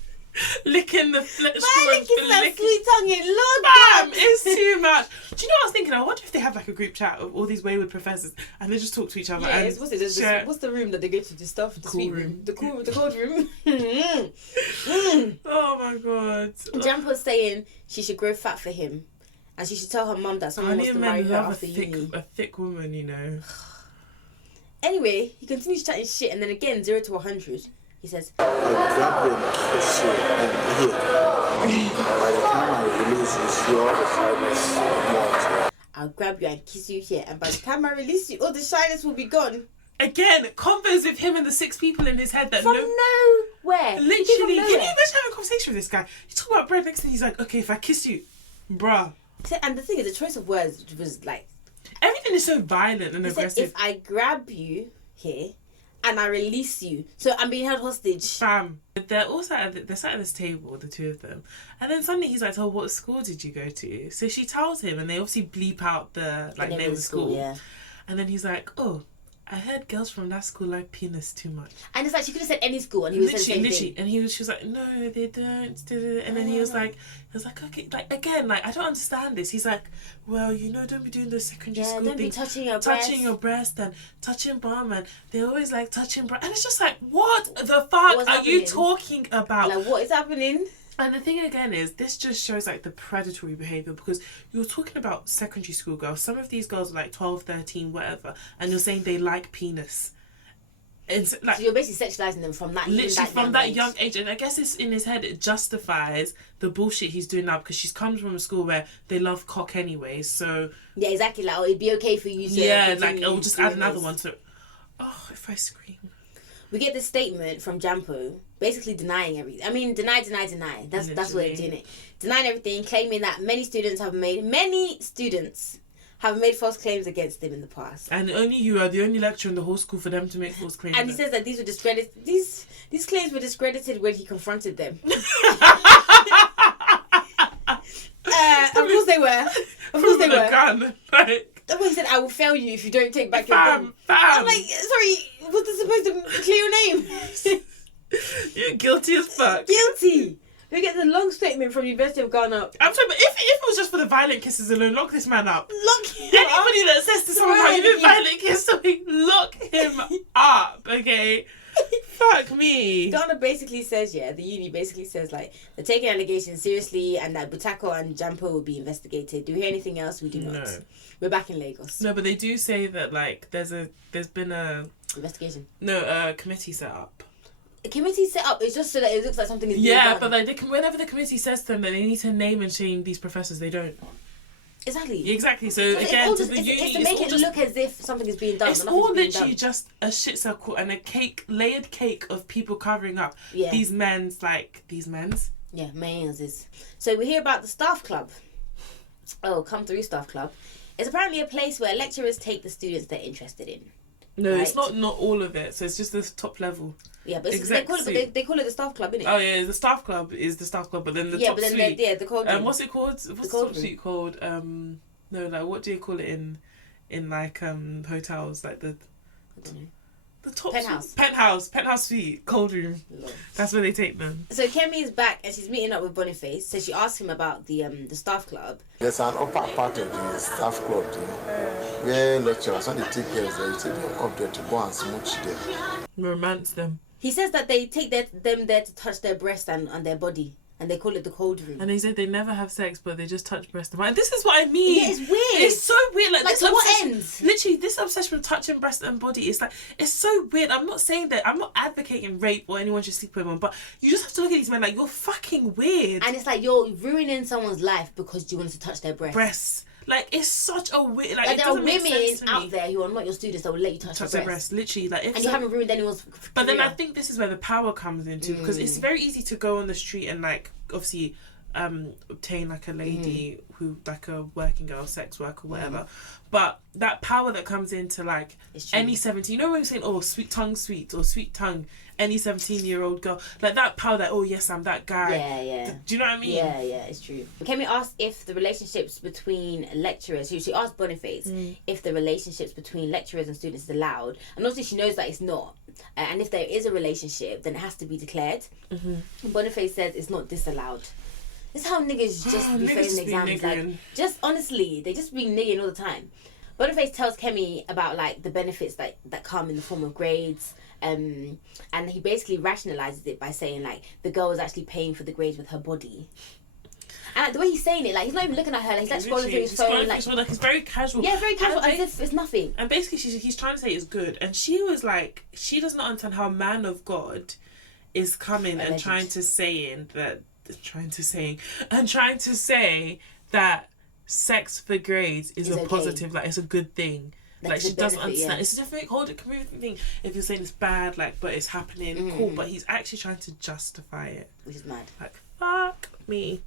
licking the violent kisses and sweet tonguing. Lord damn, it's too much. Do you know what I was thinking? I wonder if they have like a group chat of all these wayward professors and they just talk to each other. Yeah, and what's the room that they go to do stuff? The cool sweet room. The cold room. Oh my god. Jampo's saying she should grow fat for him, and she should tell her mum that someone wants to marry her after uni. A thick woman, you know. Anyway, he continues chatting shit, and then again 0 to 100. He says, I'll grab you and kiss you and here. By the time I release you, all the shyness will I'll grab you and kiss you here, and by the time I release you, all the shyness will be gone. Again, convos with him and the 6 people in his head that from nowhere. Literally, can you imagine having a conversation with this guy? You talk about bread next to him, he's like, okay, if I kiss you, bruh. And the thing is, the choice of words was like, everything is so violent and aggressive. If I grab you here and I release you, so I'm being held hostage. Fam, they're all sat at this table, the 2 of them, and then suddenly he's like, "Oh, what school did you go to?" So she tells him, and they obviously bleep out the name of the school. Yeah. And then he's like, "Oh, I heard girls from that school like penis too much." And it's like she could have said any school, and he was saying the same thing. And she was like, "No, they don't." And then he was like, "Okay, like again, like I don't understand this." He's like, "Well, you know, don't be doing those secondary school don't things. Be touching your breast and touching bum, and they always like touching breast." And it's just like, what the fuck are you talking about? Like, what is happening? And the thing again is, this just shows like the predatory behaviour, because you're talking about secondary school girls. Some of these girls are like 12, 13, whatever, and you're saying they like penis. It's like, so you're basically sexualizing them from that young age. And I guess it's in his head, it justifies the bullshit he's doing now, because she comes from a school where they love cock anyway. So yeah, exactly. Like, it'd be okay for you to I'll just add another one. So if I scream. We get this statement from Jampo, basically denying everything. I mean, deny. That's what they're doing it. Denying everything, claiming that many students have made false claims against them in the past. And only you are the only lecturer in the whole school for them to make false claims. And he says that these were discredited. These claims were discredited when he confronted them. Of course they were. Gun, like. That's why he said, "I will fail you if you don't take back your gun." I'm like, sorry, was this supposed to clear your name? You're guilty as fuck. Guilty. We get the long statement from University of Ghana. I'm sorry, but if it was just for the violent kisses alone, lock this man up. Lock him up. Anybody that says to someone, "How you did violent kiss something," lock him up, okay? Fuck me. Ghana basically says, the uni basically says, like, they're taking allegations seriously and that Butako and Jampo will be investigated. Do we hear anything else? We do not. No. We're back in Lagos. No, but they do say that, like, there's been a... investigation. No, a committee set up. A committee set up is just so that it looks like something is being done. Yeah, but like, whenever the committee says to them that they need to name and shame these professors, they don't. Exactly. So again, it's to make it look as if something is being done. It's all literally just a shit circle and a layered cake of people covering up these men's. Yeah, men's is. So we hear about the staff club. Oh, come through staff club. It's apparently a place where lecturers take the students they're interested in. No, right? it's not all of it. So it's just the top level. Yeah, but they call it the staff club, innit? Oh yeah, the staff club is the staff club, but then the top suite. The cold room. What's it called? What's the top suite called? No, like what do you call it in like hotels, like the. I don't know. The top penthouse suite, cold room. Love. That's where they take them. So Kemi is back and she's meeting up with Boniface. So she asks him about the staff club. There's an upper part of the staff club, where lecturers, when they take girls, they take them up there to go and smooch them. Romance them. He says that they take them there to touch their breast and their body. And they call it the cold room. And they said they never have sex, but they just touch breast and body. This is what I mean. Yeah, it's weird. It's so weird. Like to what ends? Literally, this obsession with touching breast and body is like, it's so weird. I'm not saying that, I'm not advocating rape or anyone should sleep with women, but you just have to look at these men like, you're fucking weird. And it's like, you're ruining someone's life because you wanted to touch their breasts. Like, it's such a weird... Like, there are women out there who are not your students that will let you touch their breasts. Literally. Like, and you haven't ruined anyone's career. But then I think this is where the power comes into, because it's very easy to go on the street and, like, obviously... obtain like a lady who like a working girl, sex worker, whatever, but that power that comes into like any 17, you know when you're saying sweet tongue, any 17-year-old girl, like that power that yes, I'm that guy. Do you know what I mean? Yeah, it's true. Kemi asked if the relationships between lecturers, she asked Boniface if the relationships between lecturers and students is allowed, and obviously she knows that it's not, and if there is a relationship then it has to be declared. Boniface says it's not disallowed. This is how niggas just be failing exams. Like, just honestly, they just be nigging all the time. Boniface tells Kemi about like the benefits that come in the form of grades, and he basically rationalizes it by saying like the girl is actually paying for the grades with her body. And like, the way he's saying it, like he's not even looking at her, like, he's like scrolling through his phone, like it's very casual. Yeah, very casual, as if it's nothing. And basically, he's trying to say it's good, and she was like, she does not understand how a man of God is coming and trying to say that sex for grades is a positive, like it's a good thing. Like she doesn't understand. It's a different thing. If you're saying it's bad, like but it's happening, cool. But he's actually trying to justify it, which is mad. Like fuck me.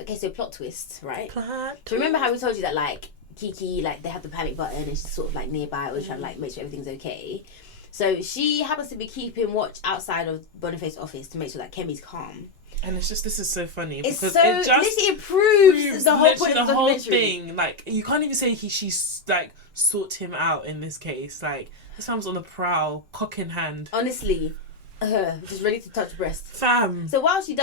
Okay, so plot twist, right? Plot twist. Remember how we told you that like Kiki, like they have the panic button and she's sort of like nearby, always trying to like make sure everything's okay. So she happens to be keeping watch outside of Boniface's office to make sure that Kemi's calm. And it's just, this is so funny. It's because so, it just literally proves the whole point of the whole thing. Like, you can't even say she's like, sought him out in this case. Like, this man's on the prowl, cock in hand. Honestly, just ready to touch breast. Fam. So while she's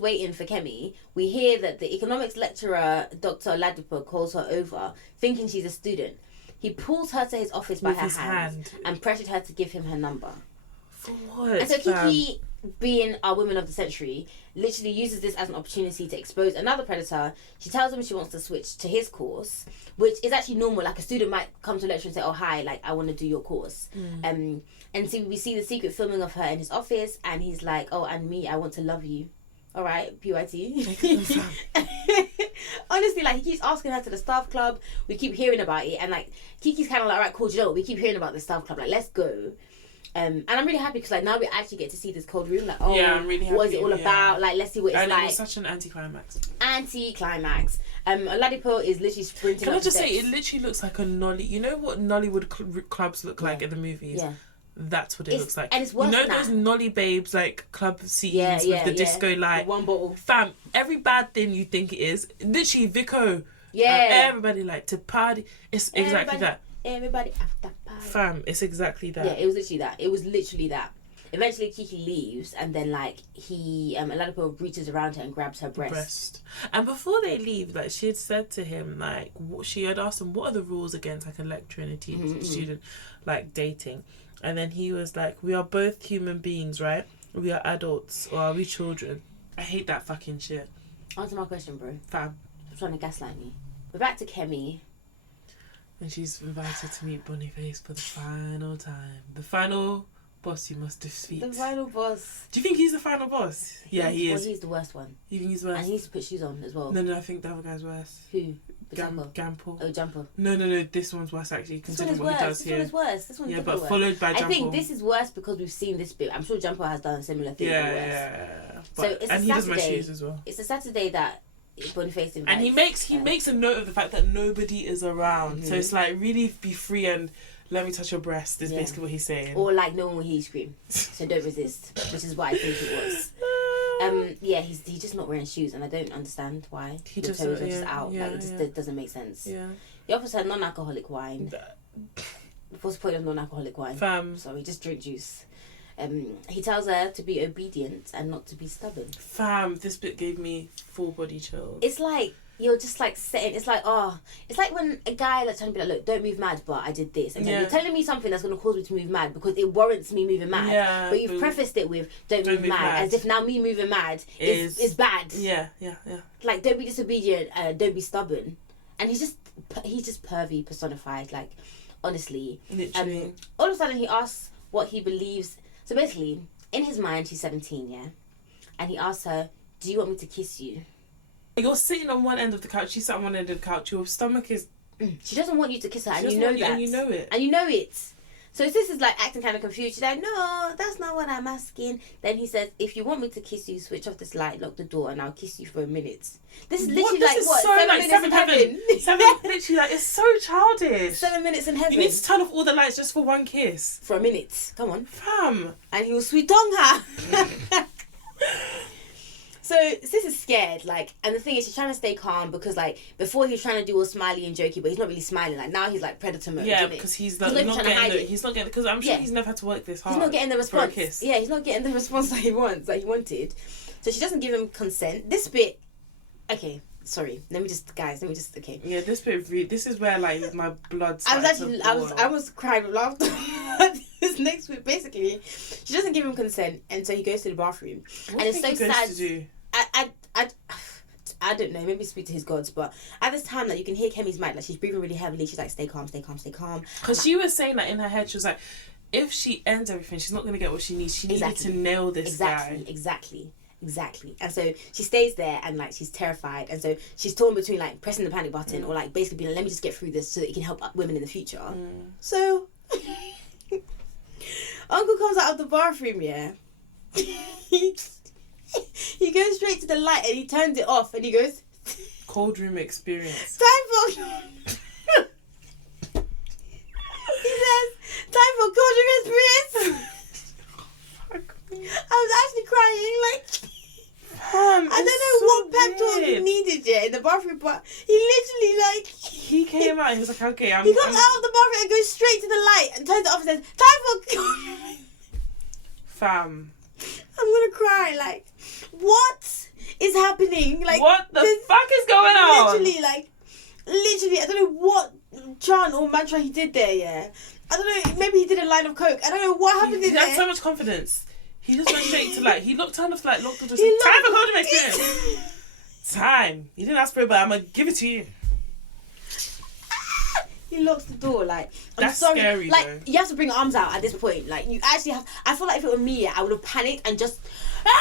waiting for Kemi, we hear that the economics lecturer, Dr. Oladipo, calls her over, thinking she's a student. He pulls her to his office by her hand and pressured her to give him her number. For what? And so Kiki, being our woman of the century, literally uses this as an opportunity to expose another predator. She tells him she wants to switch to his course, which is actually normal. Like a student might come to a lecturer and say, "Oh hi, like I want to do your course." And so we see the secret filming of her in his office, and he's like, "Oh, and me, I want to love you." All right, PYT. Honestly, like he keeps asking her to the staff club. We keep hearing about it, and like Kiki's kind of like, "All right, cool. Do you know what? We keep hearing about the staff club. Like, let's go." And I'm really happy because like now we actually get to see this cold room. Like, I'm really happy. What is it all about? Like, let's see what it's like. And it was such an anticlimax. Oladipo is literally sprinting. Can I just say, it literally looks like a Nolly. You know what Nollywood clubs look like in the movies? Yeah. That's what it looks like. And it's worse than those Nolly babes like club scenes with the disco light. One bottle. Fam, every bad thing you think it is, literally Vico. Yeah. Everybody like to party. It's exactly that. Everybody after party. Fam, it's exactly that. Yeah, it was literally that. Eventually Kiki leaves, and then like he Oladipo reaches around her and grabs her breast. And before they leave, like she had said to him, like she had asked him, what are the rules against like a lecturer and a student like dating? And then he was like, we are both human beings, right? We are adults, or are we children? I hate that fucking shit. Answer my question, bro. Fam. Stop trying to gaslight me. We're back to Kemi. And she's invited to meet Boniface for the final time. The final boss you must defeat. The final boss. Do you think he's the final boss? Yeah, he is. Well, he's the worst one. You think he's worse? And he needs to put shoes on as well. No, I think the other guy's worse. Who? Gampo. Oh, Jumper. No, this one's worse actually, considering what he does here. This one is worse. This one's but worse. Followed by Jumper. I think this is worse because we've seen this bit. I'm sure Jumper has done a similar thing. Yeah. So it's and a he does my Saturday. shoes as well. It's a Saturday that Boniface invites. And he makes a note of the fact that nobody is around. So it's like really be free and let me touch your breast is basically what he's saying. Or like, no one will hear you scream, so don't resist, which is what I think it was. He's just not wearing shoes, and I don't understand why. He the just toes are just out. It doesn't make sense. Yeah. He offers her non-alcoholic wine. What's the point of non-alcoholic wine? Fam. Sorry, just drink juice. He tells her to be obedient and not to be stubborn. Fam, this bit gave me full body chills. It's like you're just like saying, it's like when a guy like trying to be like, look, don't move mad, but I did this, and then you're telling me something that's going to cause me to move mad because it warrants me moving mad. Yeah, but you've prefaced it with don't move mad, as if now me moving mad is bad. Yeah. Like, don't be disobedient, don't be stubborn, and he's just pervy personified. Like, honestly, literally. All of a sudden he asks what he believes. So basically, in his mind, she's 17, yeah, and he asks her, "Do you want me to kiss you?" You're sitting on one end of the couch, she's sat on one end of the couch, your stomach is... She doesn't want you to kiss her, and you know that. And you know it. And you know it. So this is like acting kind of confused. She's like, no, that's not what I'm asking. Then he says, if you want me to kiss you, switch off this light, lock the door, and I'll kiss you for a minute. This is literally so 7 minutes in heaven. Literally, like, it's so childish. 7 minutes in heaven. You need to turn off all the lights just for one kiss. For a minute. Come on. Fam. And he will sweet tongue her. So Sis is scared, like, and the thing is, she's trying to stay calm because, like, before he was trying to do all smiley and jokey, but he's not really smiling. Like, now he's like predator mode. Yeah, because he's not getting because I'm sure he's never had to work this hard. He's not getting the response. For a kiss. Yeah, he's not getting the response that he wanted. So she doesn't give him consent. This bit, okay. Sorry, let me just. Okay. Yeah, this bit. This is where like my blood. I was crying with laughter. This next bit, basically, she doesn't give him consent, and so he goes to the bathroom, and it's so sad. To do? I don't know. Maybe speak to his gods, but at this time, like, you can hear Kemi's mind. Like, she's breathing really heavily. She's like, "Stay calm, stay calm, stay calm." Because she was saying that in her head, she was like, if she ends everything, she's not going to get what she needs. She needed to nail this guy. Exactly. And so she stays there and like she's terrified, and so she's torn between like pressing the panic button or like basically being like, let me just get through this so that it can help women in the future. So Uncle comes out of the bathroom, yeah. He goes straight to the light and he turns it off and he goes, cold room experience. He says, time for cold room experience. I was actually crying, like, I don't know what pep talk he needed in the bathroom, but he literally, like... He came out and he was like, okay, He comes out of the bathroom and goes straight to the light and turns it off and says, time for... Fam. I'm gonna cry, like, what is happening? Like, what the fuck is going on? Literally, I don't know what chant or mantra he did there, yeah. I don't know, maybe he did a line of coke. I don't know what happened in there. He had so much tconfidence. He just went straight to like, he looked kind of like, looked at us, time for cold room experience. Time. You didn't ask for it, but I'm going to give it to you. He locks the door, like, I'm that's sorry. Scary, like, though. you have to bring your arms out at this point. Like, you actually have, I feel like if it were me, I would have panicked and just... No,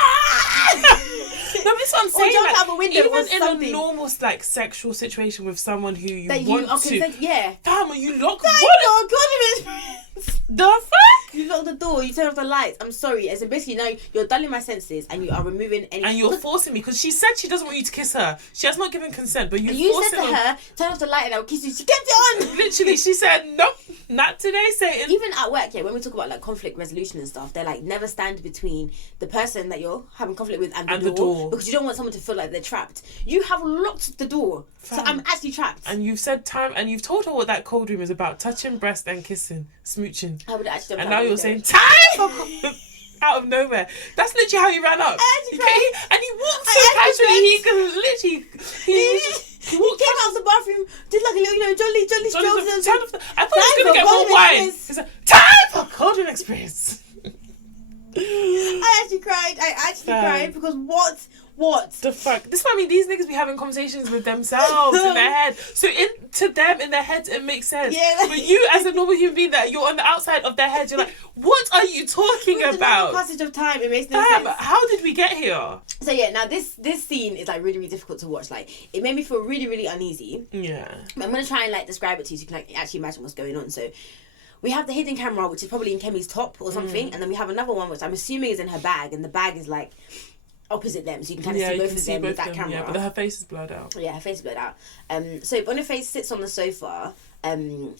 but that's what I'm saying. Or jump out the window even in a normal like sexual situation with someone who you want to, yeah. Damn, you lock the fuck? You lock the door, you turn off the lights. I'm sorry. As in basically now you're dulling my senses and you are removing any. And you're forcing me because she said she doesn't want you to kiss her. She has not given consent, but you said to her, turn off the light and I'll kiss you. She kept it on. Literally, she said, nope, not today, Satan. Even at work, yeah, when we talk about like conflict resolution and stuff, they're like never stand between the person that you're having conflict with and the door because you don't want someone to feel like they're trapped. You have locked the door, so I'm actually trapped. And you've said time, and you've told her what that cold room is about: touching, breast, and kissing, smooching. I would actually. And now you're saying time out of nowhere. That's literally how you ran up. And he walked so casually. He could literally. He came out of the bathroom, did like a little, jolly stroke. I thought he was gonna get more wine. He's like, time for cold room experience. I actually cried because what the fuck? This is what I mean. These niggas be having conversations with themselves in their head. So to them in their heads it makes sense. Yeah, but you as a normal human being that you're on the outside of their head, you're like, what are you talking about? The passage of time, it makes no sense. How did we get here? So yeah, now this scene is like really, really difficult to watch. Like it made me feel really, really uneasy. Yeah. But I'm gonna try and like describe it to you so you can like actually imagine what's going on. So we have the hidden camera, which is probably in Kemi's top or something, and then we have another one which I'm assuming is in her bag, and the bag is like opposite them, so you can kind of see both of them with that camera. Yeah, but her face is blurred out. Yeah, her face is blurred out. So Boniface sits on the sofa,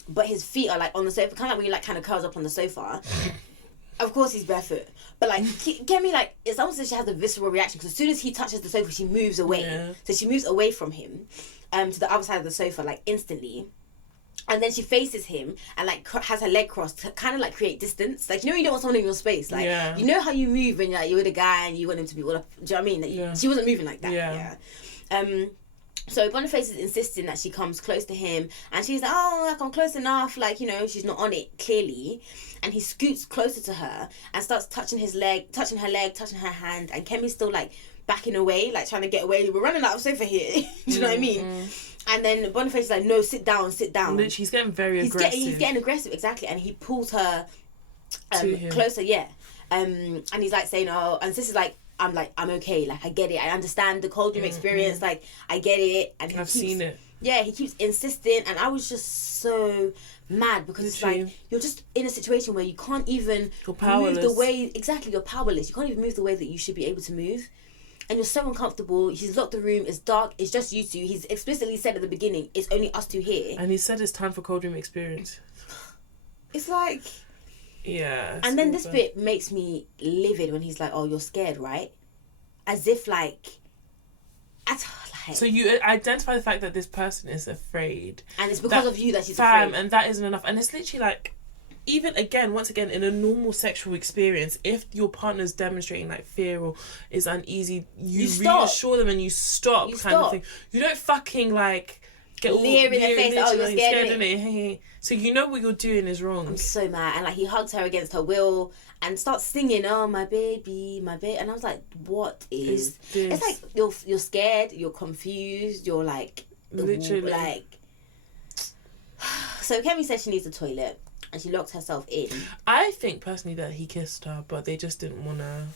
but his feet are like on the sofa, kind of like when you like kind of curls up on the sofa. Of course he's barefoot, but like Kemi, like it's almost as if she has a visceral reaction because as soon as he touches the sofa, she moves away. Yeah. So she moves away from him, to the other side of the sofa, like instantly. And then she faces him and like has her leg crossed to kind of like create distance. Like, you know, you don't want someone in your space. Like, you know how you move when you're with a guy and you want him to be all up. Do you know what I mean? Like, she wasn't moving like that. Yeah. So Boniface is insisting that she comes close to him, and she's like, oh, like I'm close enough. Like, you know, she's not on it clearly. And he scoots closer to her and starts touching her leg, touching her hand. And Kemi's still like backing away, like trying to get away. We're running out of sofa here. Do you know what I mean? And then Boniface is like, no, sit down. Literally, he's getting very aggressive. He's getting aggressive, exactly. And he pulls her closer, and he's like saying, oh, and Sis is like, I'm okay. Like, I get it. I understand the cold room experience. Like, I get it. And I've seen it. Yeah, he keeps insisting. And I was just so mad because it's like, you're just in a situation where you can't even move the way... Exactly, you're powerless. You can't even move the way that you should be able to move. And you're so uncomfortable. He's locked the room. It's dark. It's just you two. He's explicitly said at the beginning, it's only us two here. And he said it's time for cold room experience. It's like... Yeah. And then this bit makes me livid when he's like, oh, you're scared, right? As if like... So you identify the fact that this person is afraid. And it's because of you that she's afraid. And that isn't enough. And it's literally like... Even once again, in a normal sexual experience, if your partner's demonstrating like fear or is uneasy, you reassure them and you stop of thing. You don't fucking like get all leer in their face. Oh, you're scared of it. So you know what you're doing is wrong. I'm so mad. And like he hugs her against her will and starts singing, "Oh my baby, my baby," and I was like, "What is this?" It's like you're scared, you're confused, you're like literally like. So Kemi said she needs a toilet. And she locked herself in. I think personally that he kissed her, but they just didn't want to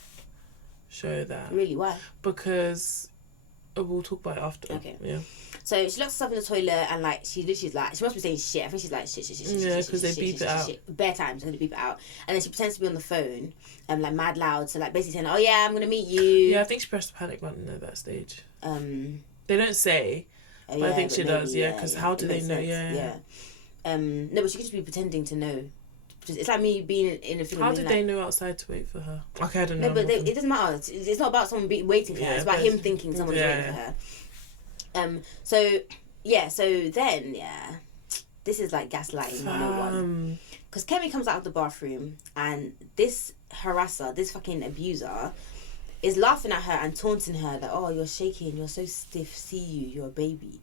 show that. Really? Why? Because we'll talk about it after. Okay. Yeah. So she locks herself in the toilet and like she must be saying shit. I think she's like shit. Yeah, because they beep it out. Bare times they're gonna beep it out, and then she pretends to be on the phone, like mad loud. So like basically saying, "Oh yeah, I'm gonna meet you." Yeah, I think she pressed the panic button at that stage. They don't say, but I think she does. Yeah, because how do they know? Yeah. No, but she could just be pretending to know. It's like me being in a film. How did they know outside to wait for her? Okay, I don't know. No, but it doesn't matter. It's not about someone waiting for her. It's about him thinking someone's waiting for her. So then, this is like gaslighting 101. Because Kemi comes out of the bathroom and this harasser, this fucking abuser, is laughing at her and taunting her that, oh, you're shaking, you're so stiff, see you're a baby.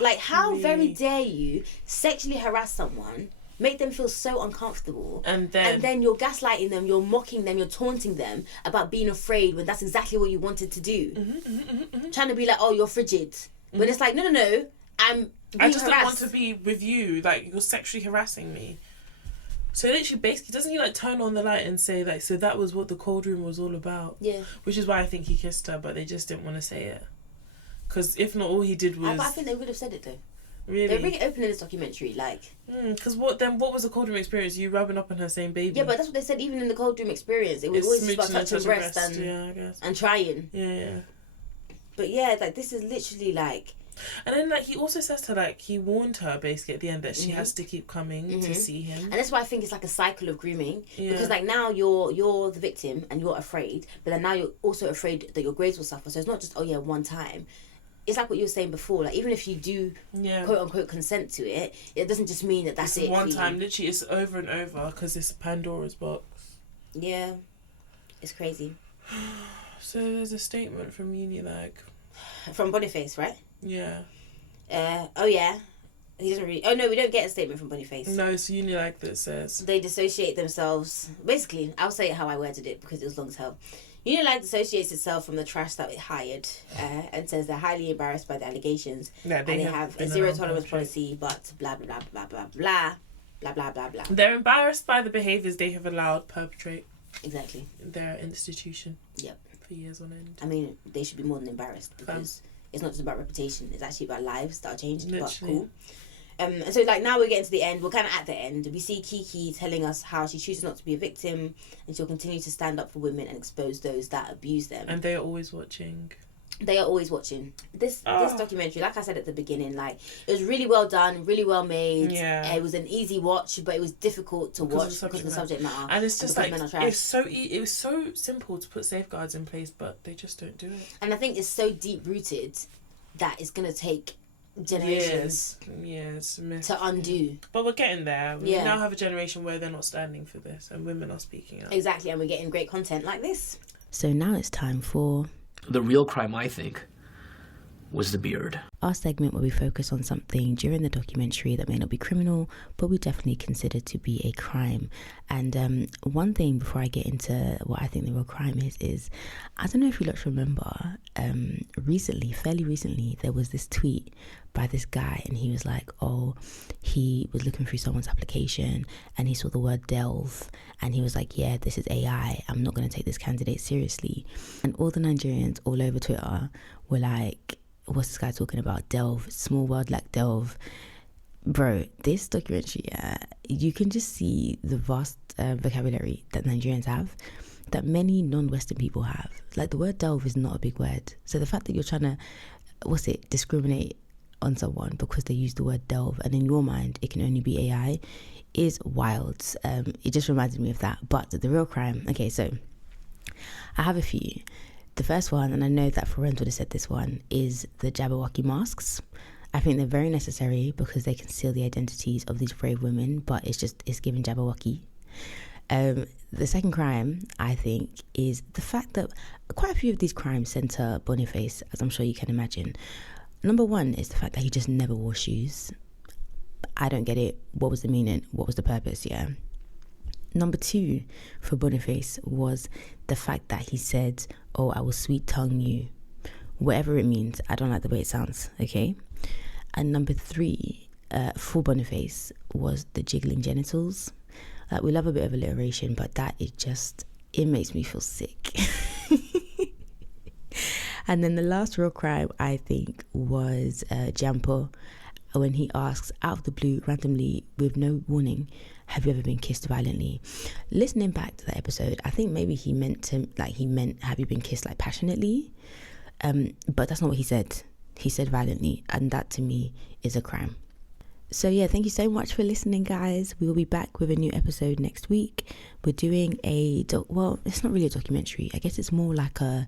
Like, how very dare you sexually harass someone, make them feel so uncomfortable, and then you're gaslighting them, you're mocking them, you're taunting them about being afraid when that's exactly what you wanted to do. Trying to be like, oh, you're frigid. When it's like, no, I just don't want to be with you, like, you're sexually harassing me. So literally, basically, doesn't he like turn on the light and say like, so that was what the cold room was all about? Yeah. Which is why I think he kissed her, but they just didn't want to say it. Because if not, all he did was... I think they would have said it though. Really? They're really open in this documentary, like... Because what was the cold room experience? You rubbing up on her saying baby? Yeah, but that's what they said even in the cold room experience. It was always just about touching breast and trying. Yeah. But yeah, like this is literally like... And then, like, he also says to her, like, he warned her, basically, at the end that she has to keep coming to see him. And that's why I think it's like a cycle of grooming. Yeah. Because, like, now you're the victim and you're afraid, but then now you're also afraid that your grades will suffer. So it's not just, oh, yeah, one time. It's like what you were saying before. Like, even if you do, quote-unquote, consent to it, it doesn't just mean that that's it one time. Literally, it's over and over because it's Pandora's box. Yeah. It's crazy. So there's a statement from Unilag. From Boniface, right? Yeah. Oh yeah. He doesn't really... Oh no, we don't get a statement from Boniface. No, it's Unilag that says... They dissociate themselves... Basically, I'll say how I worded it because it was long as hell. Unilag dissociates itself from the trash that it hired and says they're highly embarrassed by the allegations. Yeah, they have a zero tolerance policy, but blah, blah, blah, blah, blah, blah, blah, blah, blah, blah. They're embarrassed by the behaviours they have allowed perpetrate. Exactly. In their institution. Yep. For years on end. I mean, they should be more than embarrassed because... It's not just about reputation. It's actually about lives that are changed. Literally. But cool. And so, like, now we're getting to the end. We're kind of at the end. We see Kiki telling us how she chooses not to be a victim and she'll continue to stand up for women and expose those that abuse them. And they are always watching. They are always watching. This documentary, like I said at the beginning, like, it was really well done, really well made. Yeah. It was an easy watch, but it was difficult to watch because of the subject matter. And it's just like, it was so simple to put safeguards in place, but they just don't do it. And I think it's so deep rooted that it's gonna take generations to undo. But we're getting there. We now have a generation where they're not standing for this, and women are speaking out. Exactly, and we're getting great content like this. So now it's time for... The real crime, I think, was the beard. Our segment where we focus on something during the documentary that may not be criminal, but we definitely consider to be a crime. And one thing before I get into what I think the real crime is I don't know if you lot remember, fairly recently, there was this tweet by this guy, and he was like, he was looking through someone's application and he saw the word delve, and he was like, yeah, this is AI, I'm not going to take this candidate seriously. And all the Nigerians all over Twitter were like, what's this guy talking about? Delve, small world like delve. Bro, this documentary, you can just see the vast vocabulary that Nigerians have, that many non-Western people have. Like, the word delve is not a big word. So the fact that you're trying to, discriminate on someone because they use the word delve, and in your mind it can only be AI, is wild. It just reminded me of that. But the real crime, okay, so I have a few. The first one, and I know that Forenz would have said this one, is the Jabberwocky masks. I think they're very necessary because they conceal the identities of these brave women, but it's given Jabberwocky. The second crime, I think, is the fact that quite a few of these crimes center Boniface, as I'm sure you can imagine. Number one is the fact that he just never wore shoes. I don't get it. What was the meaning? What was the purpose? Yeah. Number two for Boniface was the fact that he said, I will sweet tongue you. Whatever it means, I don't like the way it sounds, okay? And number three for Boniface was the jiggling genitals. We love a bit of alliteration, but that it makes me feel sick. And then the last real crime, I think, was Jampo, when he asks, out of the blue, randomly, with no warning, have you ever been kissed violently? Listening back to that episode, I think maybe he meant, have you been kissed passionately? But that's not what he said. He said violently, and that to me is a crime. So yeah, thank you so much for listening, guys. We will be back with a new episode next week. We're doing it's not really a documentary. I guess it's more like an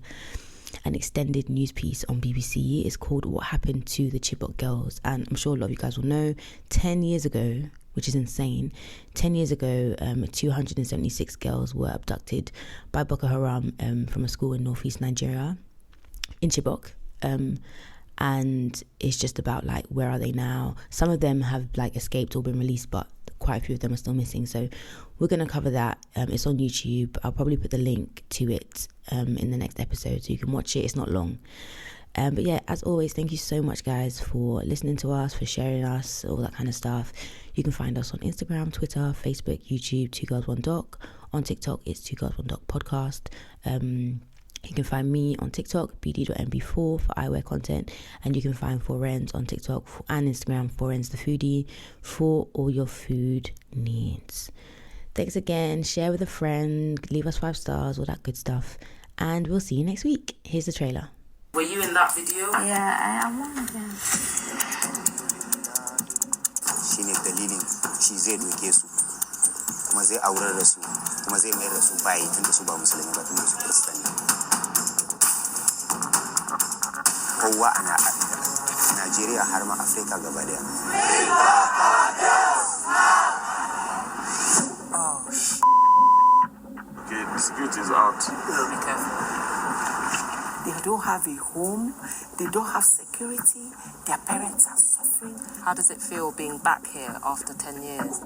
extended news piece on BBC. It's called What Happened to the Chibok Girls, and I'm sure a lot of you guys will know, 10 years ago, which is insane, 10 years ago, 276 girls were abducted by Boko Haram from a school in northeast Nigeria, in Chibok. And it's just about where are they now? Some of them have escaped or been released, but quite a few of them are still missing. So we're going to cover that. It's on YouTube. I'll probably put the link to it in the next episode so you can watch it. It's not long. But yeah, as always, thank you so much, guys, for listening to us, for sharing us, all that kind of stuff. You can find us on Instagram, Twitter, Facebook, YouTube, 2 Girls 1 Doc. On TikTok, it's 2 Girls 1 Doc Podcast. You can find me on TikTok, bd.mb4 for eyewear content, and you can find Forenz on TikTok and Instagram, Forenz the Foodie, for all your food needs. Thanks again. Share with a friend, leave us 5 stars, all that good stuff, and we'll see you next week. Here's the trailer. Were you in that video? Yeah, I am one of them. Shi ne dalilin shi zai doke su kuma zai aurar da su kuma zai mayar da su bayi tunda su ba musulmi ba tunda su kristani. Kowa a Najeriya har ma Afrika gaba daya. Okay, the security is out. Be careful. They don't have a home, they don't have security, their parents are suffering. How does it feel being back here after 10 years?